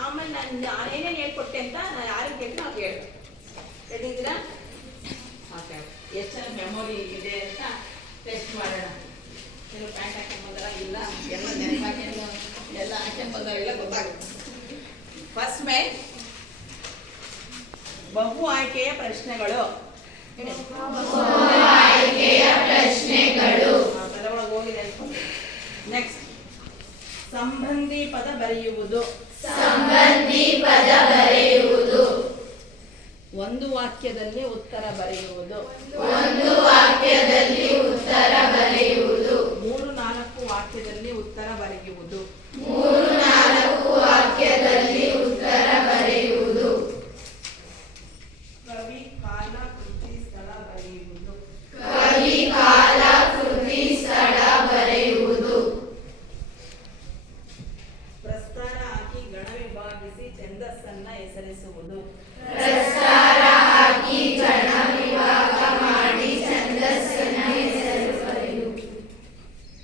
ಆಮೇಲೆ ನಾನು ಏನೇನು ಹೇಳ್ಕೊಟ್ಟೆ ಅಂತ ನಾನು ಯಾರಿಗೆ ಕೇಳ್ತೀನಿ ಅವ್ರು ಹೇಳ್ಬೇಕು. ಹೇಳಿದ್ದೀರಾ? ಓಕೆ, ಎಷ್ಟು ಜನ ಮೆಮೊರಿ ಇದೆ ಅಂತ ಟೆಸ್ಟ್ ಮಾಡೋಣ. ನೀವು ಪ್ಯಾಂಟ್ ಹಾಕೊಂಡ್ಬಂದಾರ ಇಲ್ಲ, ಎಲ್ಲ ನೆನಪಾಕೊಂಡು ಎಲ್ಲ ಹಾಕೊಂಡ್ಬಂದಾರ ಇಲ್ಲ ಗೊತ್ತಾಗುತ್ತೆ. ಫಸ್ಟ್ ಮೇನ್ ಬಹು ಆಯ್ಕೆಯ ಪ್ರಶ್ನೆಗಳು. ತಲೆಯೊಳಗೆ ಹೋಗಿ ನೆನ್ಕೊಂಡು. ನೆಕ್ಸ್ಟ್ ಸಂಬಂಧಿ ಪದ ಬರೆಯುವುದು. ಒಂದು ವಾಕ್ಯದಲ್ಲಿ ಉತ್ತರ ಬರೆಯುವುದು. 3-4 ವಾಕ್ಯದಲ್ಲಿ ಉತ್ತರ ಬರೆಯುವುದು. ಕವಿ ಕಾಲ ಕೃತಿ ಸ್ಥಳ ಬರೆಯುವುದು. ಪ್ರಸ್ತಾರ ಹಾಕಿ ಗಣ ವಿಭಾಗಿಸಿ ಛಂದಸ್ಸನ್ನ ಹೆಸರಿಸುವುದು.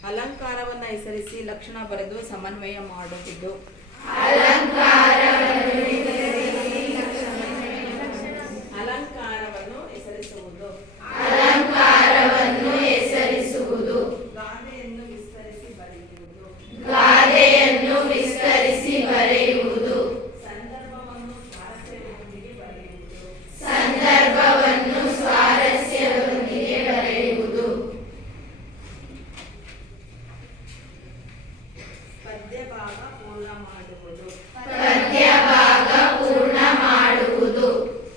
ಅಲಂಕಾರವನ್ನ ಹೆಸರಿಸಿ ಲಕ್ಷಣ ಬರೆದು ಸಮನ್ವಯ ಮಾಡುವುದು. ಅಲಂಕಾರವನ್ನು ಹೆಸರಿಸುವುದು. ಗಾದೆಯನ್ನು ವಿಸ್ತರಿಸಿ ಬರೆಯುವುದು. ಸಂದರ್ಭವನ್ನು ಸ್ವಾರಸ್ಯದೊಂದಿಗೆ ಬರೆಯುವುದು. ಪದ್ಯ ಭಾಗ ಪೂರ್ಣ ಮಾಡುವುದು.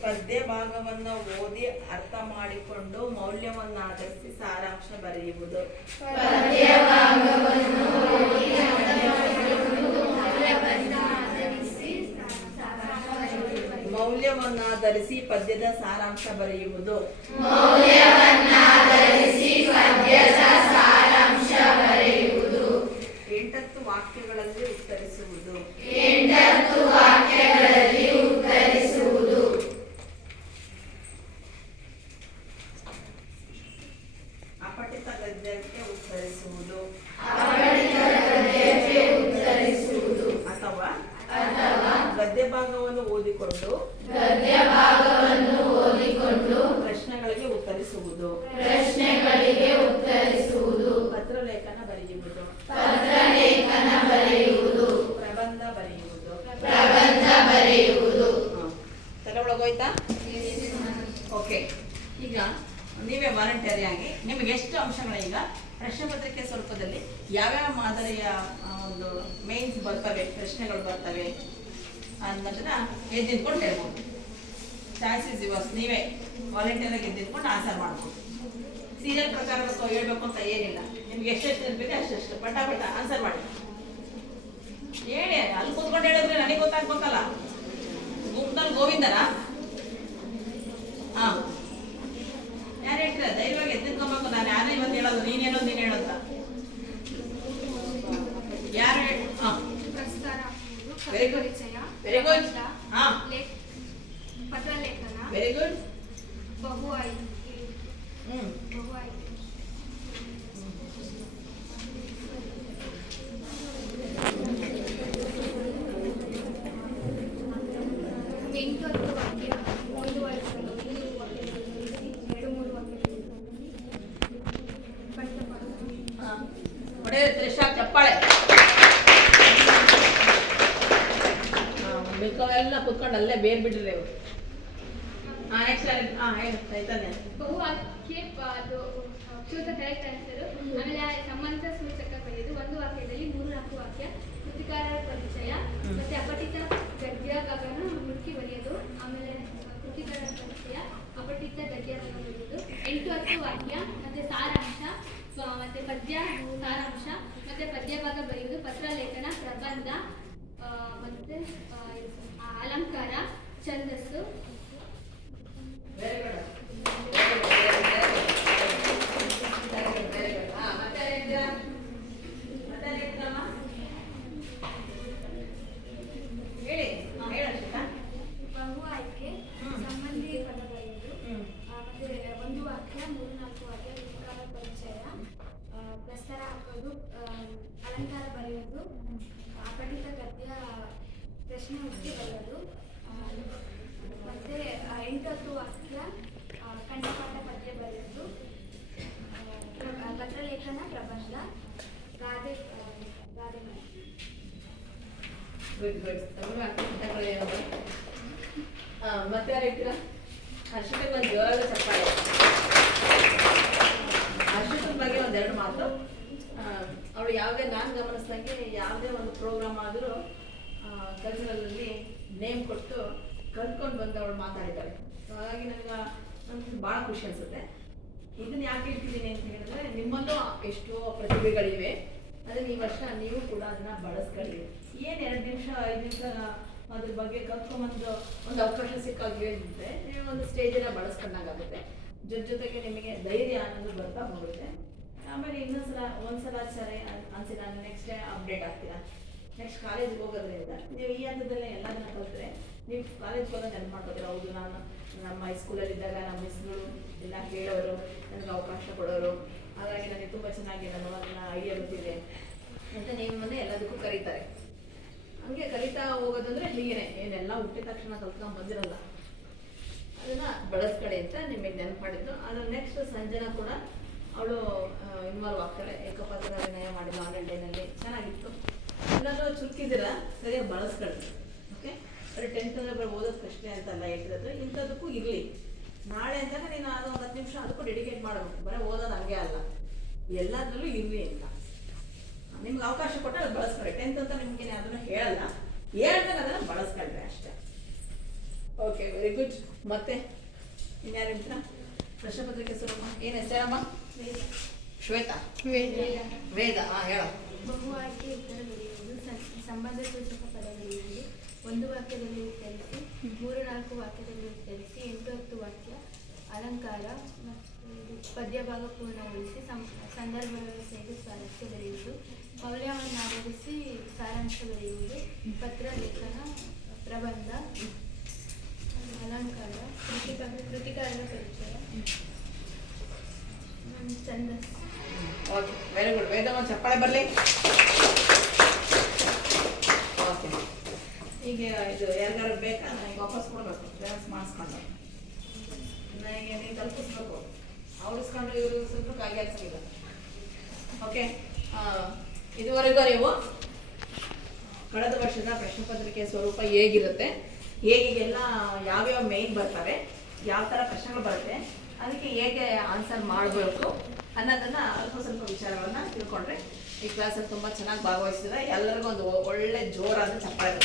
ಪದ್ಯ ಭಾಗವನ್ನು ಓದಿ ಅರ್ಥ ಮಾಡಿಕೊಂಡು ಮೌಲ್ಯವನ್ನಾಧರಿಸಿ ಸಾರಾಂಶ ಬರೆಯುವುದು. ಮೌಲ್ಯವನ್ನಾಧರಿಸಿ ಪದ್ಯದ ಸಾರಾಂಶ ಬರೆಯುವುದು. 8 ವಾಕ್ಯಗಳಲ್ಲಿ ಉತ್ತರಿಸುವುದು. ಅಪಠಿತ ಗದ್ಯಕ್ಕೆ ಉತ್ತರಿಸುವುದು. ಅಥವಾ ಗದ್ಯ ಭಾಗವನ್ನು ಓದಿಕೊಂಡು ಪ್ರಶ್ನೆಗಳಿಗೆ ಉತ್ತರಿಸುವುದು. ಪತ್ರಲೇಖನ ಬರೆಯುವುದು. ಪ್ರಬಂಧ ಬರೆಯುವುದು. ತಲೆ ಒಳಗೋಯ್ತಾ? ಓಕೆ, ಈಗ ನೀವೇ ವಾಲಂಟಿಯರಿ ಆಗಿ ನಿಮಗೆ ಎಷ್ಟು ಅಂಶಗಳು ಈಗ ಪ್ರಶ್ನೆ ಪತ್ರಿಕೆ ಸ್ವರೂಪದಲ್ಲಿ ಯಾವ್ಯಾವ ಮಾದರಿಯ ಒಂದು ಮೇನ್ಸ್ ಬರ್ತವೆ, ಪ್ರಶ್ನೆಗಳು ಬರ್ತವೆ ಅನ್ನೋದನ್ನ ಎದ್ದಿದ್ಕೊಂಡು ಹೇಳ್ಬೋದು. Choice is yours. ನೀವೇ ವಾಲಂಟಿಯರ್ ಆಗಿ ಎದ್ದಿದ್ಕೊಂಡು ಆನ್ಸರ್ ಮಾಡ್ಬೋದು. ಸೀರಿಯಲ್ ಪ್ರಕಾರ ಹೇಳ್ಬೇಕು ಅಂತ ಏನಿಲ್ಲ, ನಿಮ್ಗೆ ಎಷ್ಟೆಷ್ಟು ನೆನಪಿದೆ ಅಷ್ಟೆಷ್ಟು ಪಟ ಆನ್ಸರ್ ಮಾಡಿ ಹೇಳಿ. ಅಲ್ಲಿ ಕೂತ್ಕೊಂಡು ಹೇಳಿದ್ರೆ ನನಗೆ ಗೊತ್ತಾಗ್ಬೇಕಲ್ಲ. ಗುಂಪಲ್ಲಿ ಗೋವಿಂದನ ಯಾರು ಹೇಳ್ತೀರ? ಧೈರ್ಯವಾಗಿ ಎದ್ದಿದ್ಕೊಬೇಕು. ನಾನು ಯಾರೇ ಇವತ್ತು ಹೇಳೋದು, ನೀನು ಹೇಳೋದ ಯಾರು ಹೇಳಿ? Very good. ಪತ್ರಲೇಖನ, ವೆರಿ ಗುಡ್. ಬಹು ಆಯ್ಕೆ ಚಪ್ಪಾಳೆ. ಮಿಕ್ಕವೆಲ್ಲ ಕುತ್ಕೊಂಡು ಅಲ್ಲೇ ಬೇರೆ ಬಿಡ್ರಿ ಅವರು. ನೆಕ್ಸ್ಟ್ ಹೇಳಿ ಚೈತನ್ಯ. ಬಹುವಾಕ್ಯ ಅದು ಶುದ್ಧ ಕರೆಕ್ಟ್ ಆನ್ಸರ್. ಆಮೇಲೆ ಸಂಬಂಧ ಸೂಚಕ ಬರೆಯೋದು. ಒಂದು ವಾಕ್ಯದಲ್ಲಿ 3-4 ವಾಕ್ಯ. ಕೃತಿಕಾರರ ಪರಿಚಯ ಮತ್ತೆ ಅಪಠಿತ ಗದ್ಯ ಭಾಗನ ಹುಡುಕಿ ಬರೆಯೋದು. ಆಮೇಲೆ ಕೃತಿಕಾರರ ಪರಿಚಯ, ಅಪಠಿತ ಗದ್ಯ ಭಾಗ ಬರೆಯೋದು. 8-10 ವಾಕ್ಯ ಮತ್ತೆ ಸಾರಾಂಶ ಮತ್ತೆ ಪದ್ಯ ಸಾರಾಂಶ ಮತ್ತೆ ಪದ್ಯ ಭಾಗ ಬರೆಯೋದು. ಪತ್ರ ಲೇಖನ, ಪ್ರಬಂಧ ಮತ್ತೆ ಅಲಂಕಾರ, ಛಂದಸ್ಸು. ಬಹು ಆಯ್ಕೆ, ಸಂಬಂಧಿ ಪದ ಬರೆಯುವುದು. ಮತ್ತೆ ಒಂದು ವಾಕ್ಯ 3-4 ವಾಕ್ಯ, ಕೃತಿಕಾರ ಪರಿಚಯ, ಪ್ರಸ್ತಾರ ಹಾಕೋದು, ಅಲಂಕಾರ ಬರೆಯೋದು, ಅಪಠಿತ ಗದ್ಯ ಪ್ರಶ್ನೆ ಹುಡುಕಿ ಬರೆಯೋದು. ಮತ್ತೆ 8-10 ವಾಕ್ಯ, ಕಂಠಪಾಠ ಪದ್ಯ ಬರೆಯೋದು, ಪತ್ರಲೇಖನ, ಪ್ರಬಂಧ, ಗಾದೆ ಮತ್ತೆ ಯಾರು ಹೇಳ್ತೀರಾ? ಹರ್ಷಿತನ ಒಂದು ಜೋರಾದ ಚಪ್ಪಾಳೆ. ಹರ್ಷಿತನ ಬಗ್ಗೆ ಒಂದೆರಡು ಮಾತು. ಅವಳು ಯಾವುದೇ ನಾನು ಗಮನಿಸ್ದಂಗೆ ಯಾವುದೇ ಒಂದು ಪ್ರೋಗ್ರಾಮ್ ಆದರೂ ಕಲ್ಚರಲ್ಲಿ ನೇಮ್ ಕೊಟ್ಟು ಕಲ್ತ್ಕೊಂಡು ಬಂದು ಅವಳು ಮಾತಾಡಿದ್ದಾಳೆ. ಸೊ ಹಾಗಾಗಿ ನನಗೆ ಭಾಳ ಖುಷಿ ಅನಿಸುತ್ತೆ. ಇದನ್ನು ಯಾಕೆ ಹೇಳ್ತಿದ್ದೀನಿ ಅಂತ ಹೇಳಿದ್ರೆ, ನಿಮ್ಮಲ್ಲೂ ಎಷ್ಟೋ ಪ್ರತಿಭೆಗಳಿವೆ. ಅದನ್ನು ಈ ವರ್ಷ ನೀವು ಕೂಡ ಅದನ್ನು ಬಳಸ್ಕೊಳ್ಳಿ. ಏನು 2 ನಿಮಿಷ 5 ನಿಮಿಷ ಅದ್ರ ಬಗ್ಗೆ ಕಲ್ತ್ಕೊಂಬಂದು ಒಂದು ಅವಕಾಶ ಸಿಕ್ಕಾಗ ಹೇಳಿದ್ರೆ ನೀವು ಒಂದು ಸ್ಟೇಜನ್ನು ಬಳಸ್ಕೊಂಡಾಗುತ್ತೆ. ಜೊತೆಗೆ ನಿಮಗೆ ಧೈರ್ಯ ಅನ್ನೋದು ಬರ್ತಾ ಹೋಗುತ್ತೆ. ಆಮೇಲೆ ಒಂದ್ಸಲ ಸರಿ ಅನ್ಸಿ ನಾನು ನೆಕ್ಸ್ಟ್ ಡೇ ಅಪ್ಡೇಟ್ ಆಗ್ತೀರಾ. ನೆಕ್ಸ್ಟ್ ಕಾಲೇಜ್ಗೆ ಹೋಗೋದ್ರಿಂದ ನೀವು ಈ ಹಂತದಲ್ಲೇ ಎಲ್ಲದನ್ನ ಕಲಿತ್ರೆ ನೀವು ಕಾಲೇಜ್ಗೆ ಹೋದಾಗ ನೆನಪು ಮಾಡ್ಕೋತೀರ. ಹೌದು, ನಾನು ನಮ್ಮ ಹೈಸ್ಕೂಲಲ್ಲಿದ್ದಾಗ ನಮ್ಮ ಮಿಸ್ಗಳು ಎಲ್ಲ ಹೇಳೋರು, ನನಗೆ ಅವಕಾಶ ಕೊಡೋರು, ಹಾಗಾಗಿ ನನಗೆ ತುಂಬ ಚೆನ್ನಾಗಿ ನಾನು ಅದನ್ನ ಐಡಿಯಾ ಗೊತ್ತಿದೆ ಅಂತ ನಿಮ್ಮನ್ನೇ ಎಲ್ಲದಕ್ಕೂ ಕರೀತಾರೆ. ಹಂಗೆ ಕಲಿತಾ ಹೋಗೋದಂದ್ರೆ ಹೀಗೇನೆ, ಏನೆಲ್ಲ ಹುಟ್ಟಿದ ತಕ್ಷಣ ಕಲ್ತ್ಕೊಂಡು ಬಂದಿರಲ್ಲ. ಅದನ್ನು ಬಳಸ್ಕೊಳ್ಳಿ ಅಂತ ನಿಮಗೆ ನೆನಪು ಮಾಡಿದ್ದು. ಅದ್ರ ನೆಕ್ಸ್ಟ್ ಸಂಜನಾ ಕೂಡ ಅವಳು ಇನ್ವಾಲ್ವ್ ಆಗ್ತಾಳೆ. ಏಕಪಾತ್ರ ಅಭಿನಯ ಮಾಡಿದ್ದು ಆನ್ಲೈನ್ ಡೇನಲ್ಲಿ, ಚೆನ್ನಾಗಿತ್ತು. ಎಲ್ಲರೂ ಚುರುಕಿದ್ದೀರ, ಸರಿಯಾಗಿ ಬಳಸ್ಕೊಳ್ಳಿ. ಓಕೆ, ಬರೀ 10th ಅಂದರೆ ಓದೋದು ಕಷ್ಟ ಅಂತಲ್ಲ ಹೇಳ್ತಿರೋದು. ಇಂಥದಕ್ಕೂ ಇರಲಿ. ನಾಳೆ ಅಂತಾಗ ನೀನು ಅದು ಒಂದು 10 ನಿಮಿಷ ಅದಕ್ಕೂ ಡೆಡಿಕೇಟ್ ಮಾಡಬೇಕು. ಬರೀ ಓದೋದು ಹಂಗೆ ಅಲ್ಲ, ಎಲ್ಲದರಲ್ಲೂ ಇರಲಿ ಅಂತ ನಿಮ್ಗೆ ಅವಕಾಶ ಕೊಟ್ಟು ಅದು ಬಳಸ್ಕೊಳ್ಳಿ. 10th ಅಂತ ನಿಮ್ಗೆ ಅದನ್ನು ಹೇಳಲ್ಲ, ಹೇಳ್ತಾನೆ ಅದನ್ನು ಬಳಸ್ಕೊಳ್ರಿ ಅಷ್ಟೇ. Okay, very good. ಮತ್ತೆ ಇನ್ಯಾರು ಹೇಳ್ತೀರಾ? ಪ್ರಶ್ನೆ ಪತ್ರಿಕೆ ಸುರಮ್ಮ, ಏನು ಹೆಸರಮ್ಮ? ಶ್ವೇತಾ. ವೇದ. ಹೇಳ. ಬಹು ಆಯ್ಕೆ ಉತ್ತರ ಬರೆಯುವುದು, ಸಂಬಂಧ ಸೂಚಕ ಪದ ಬರೆಯುವುದು, ಒಂದು ವಾಕ್ಯದಲ್ಲಿ ಉತ್ತರಿಸಿ, 3-4 ವಾಕ್ಯದಲ್ಲಿ ಉತ್ತರಿಸಿ, 8-10 ವಾಕ್ಯ, ಅಲಂಕಾರ ಮತ್ತು ಪದ್ಯ ಭಾಗ ಪೂರ್ಣಗೊಳಿಸಿ, ಸಂದರ್ಭ ಸಹಿತ ಸಾರಾಂಶ ಬರೆಯುವುದು, ಮೌಲ್ಯವನ್ನು ಆಧರಿಸಿ ಸಾರಾಂಶ ಬರೆಯುವುದು, ಪತ್ರ ಲೇಖನ, ಪ್ರಬಂಧ, ಅಲಂಕಾರ, ಕೃತಿಕಾರರ ಪರಿಚಯ, ಛಂದಸ್ಸು. Okay, very good. ವೇದಮ್ಮ ಚಪ್ಪಾಳೆ ಬರಲಿ. ಓಕೆ, ಈಗ ಇದು ಯಾರಿಗಾರು ಬೇಕಾ? ನನಗೆ ವಾಪಸ್ ಕೊಡಬೇಕು, ಜೆರಾಕ್ಸ್ ಮಾಡಿಸ್ಕೊಂಡು ನನಗೆ ನೀನು ತಲುಪಿಸ್ಬೇಕು. ಅವ್ರು ಇಸ್ಕೊಂಡು ಇವರು ಸ್ವಲ್ಪ ಕಾಗಿ ಹಾಕ್ಸಿಲ್ಲ. ಓಕೆ, ಇದುವರೆಗೂ ನೀವು ಕಳೆದ ವರ್ಷದ ಪ್ರಶ್ನೆ ಪತ್ರಿಕೆ ಸ್ವರೂಪ ಹೇಗಿರುತ್ತೆ, ಹೇಗೆಲ್ಲ ಯಾವ್ಯಾವ ಮೇನ್ ಬರ್ತವೆ, ಯಾವ ಥರ ಪ್ರಶ್ನೆಗಳು ಬರುತ್ತೆ, ಅದಕ್ಕೆ ಹೇಗೆ ಆನ್ಸರ್ ಮಾಡಬೇಕು ಅನ್ನೋದನ್ನು ಸ್ವಲ್ಪ ವಿಚಾರಗಳನ್ನ ತಿಳ್ಕೊಂಡ್ರೆ ಈ ಕ್ಲಾಸಲ್ಲಿ ತುಂಬ ಚೆನ್ನಾಗಿ ಭಾಗವಹಿಸಿದ್ರೆ ಎಲ್ಲರಿಗೂ ಒಂದು ಒಳ್ಳೆ ಜೋರಾದ ಚಪ್ಪಾಳೆ.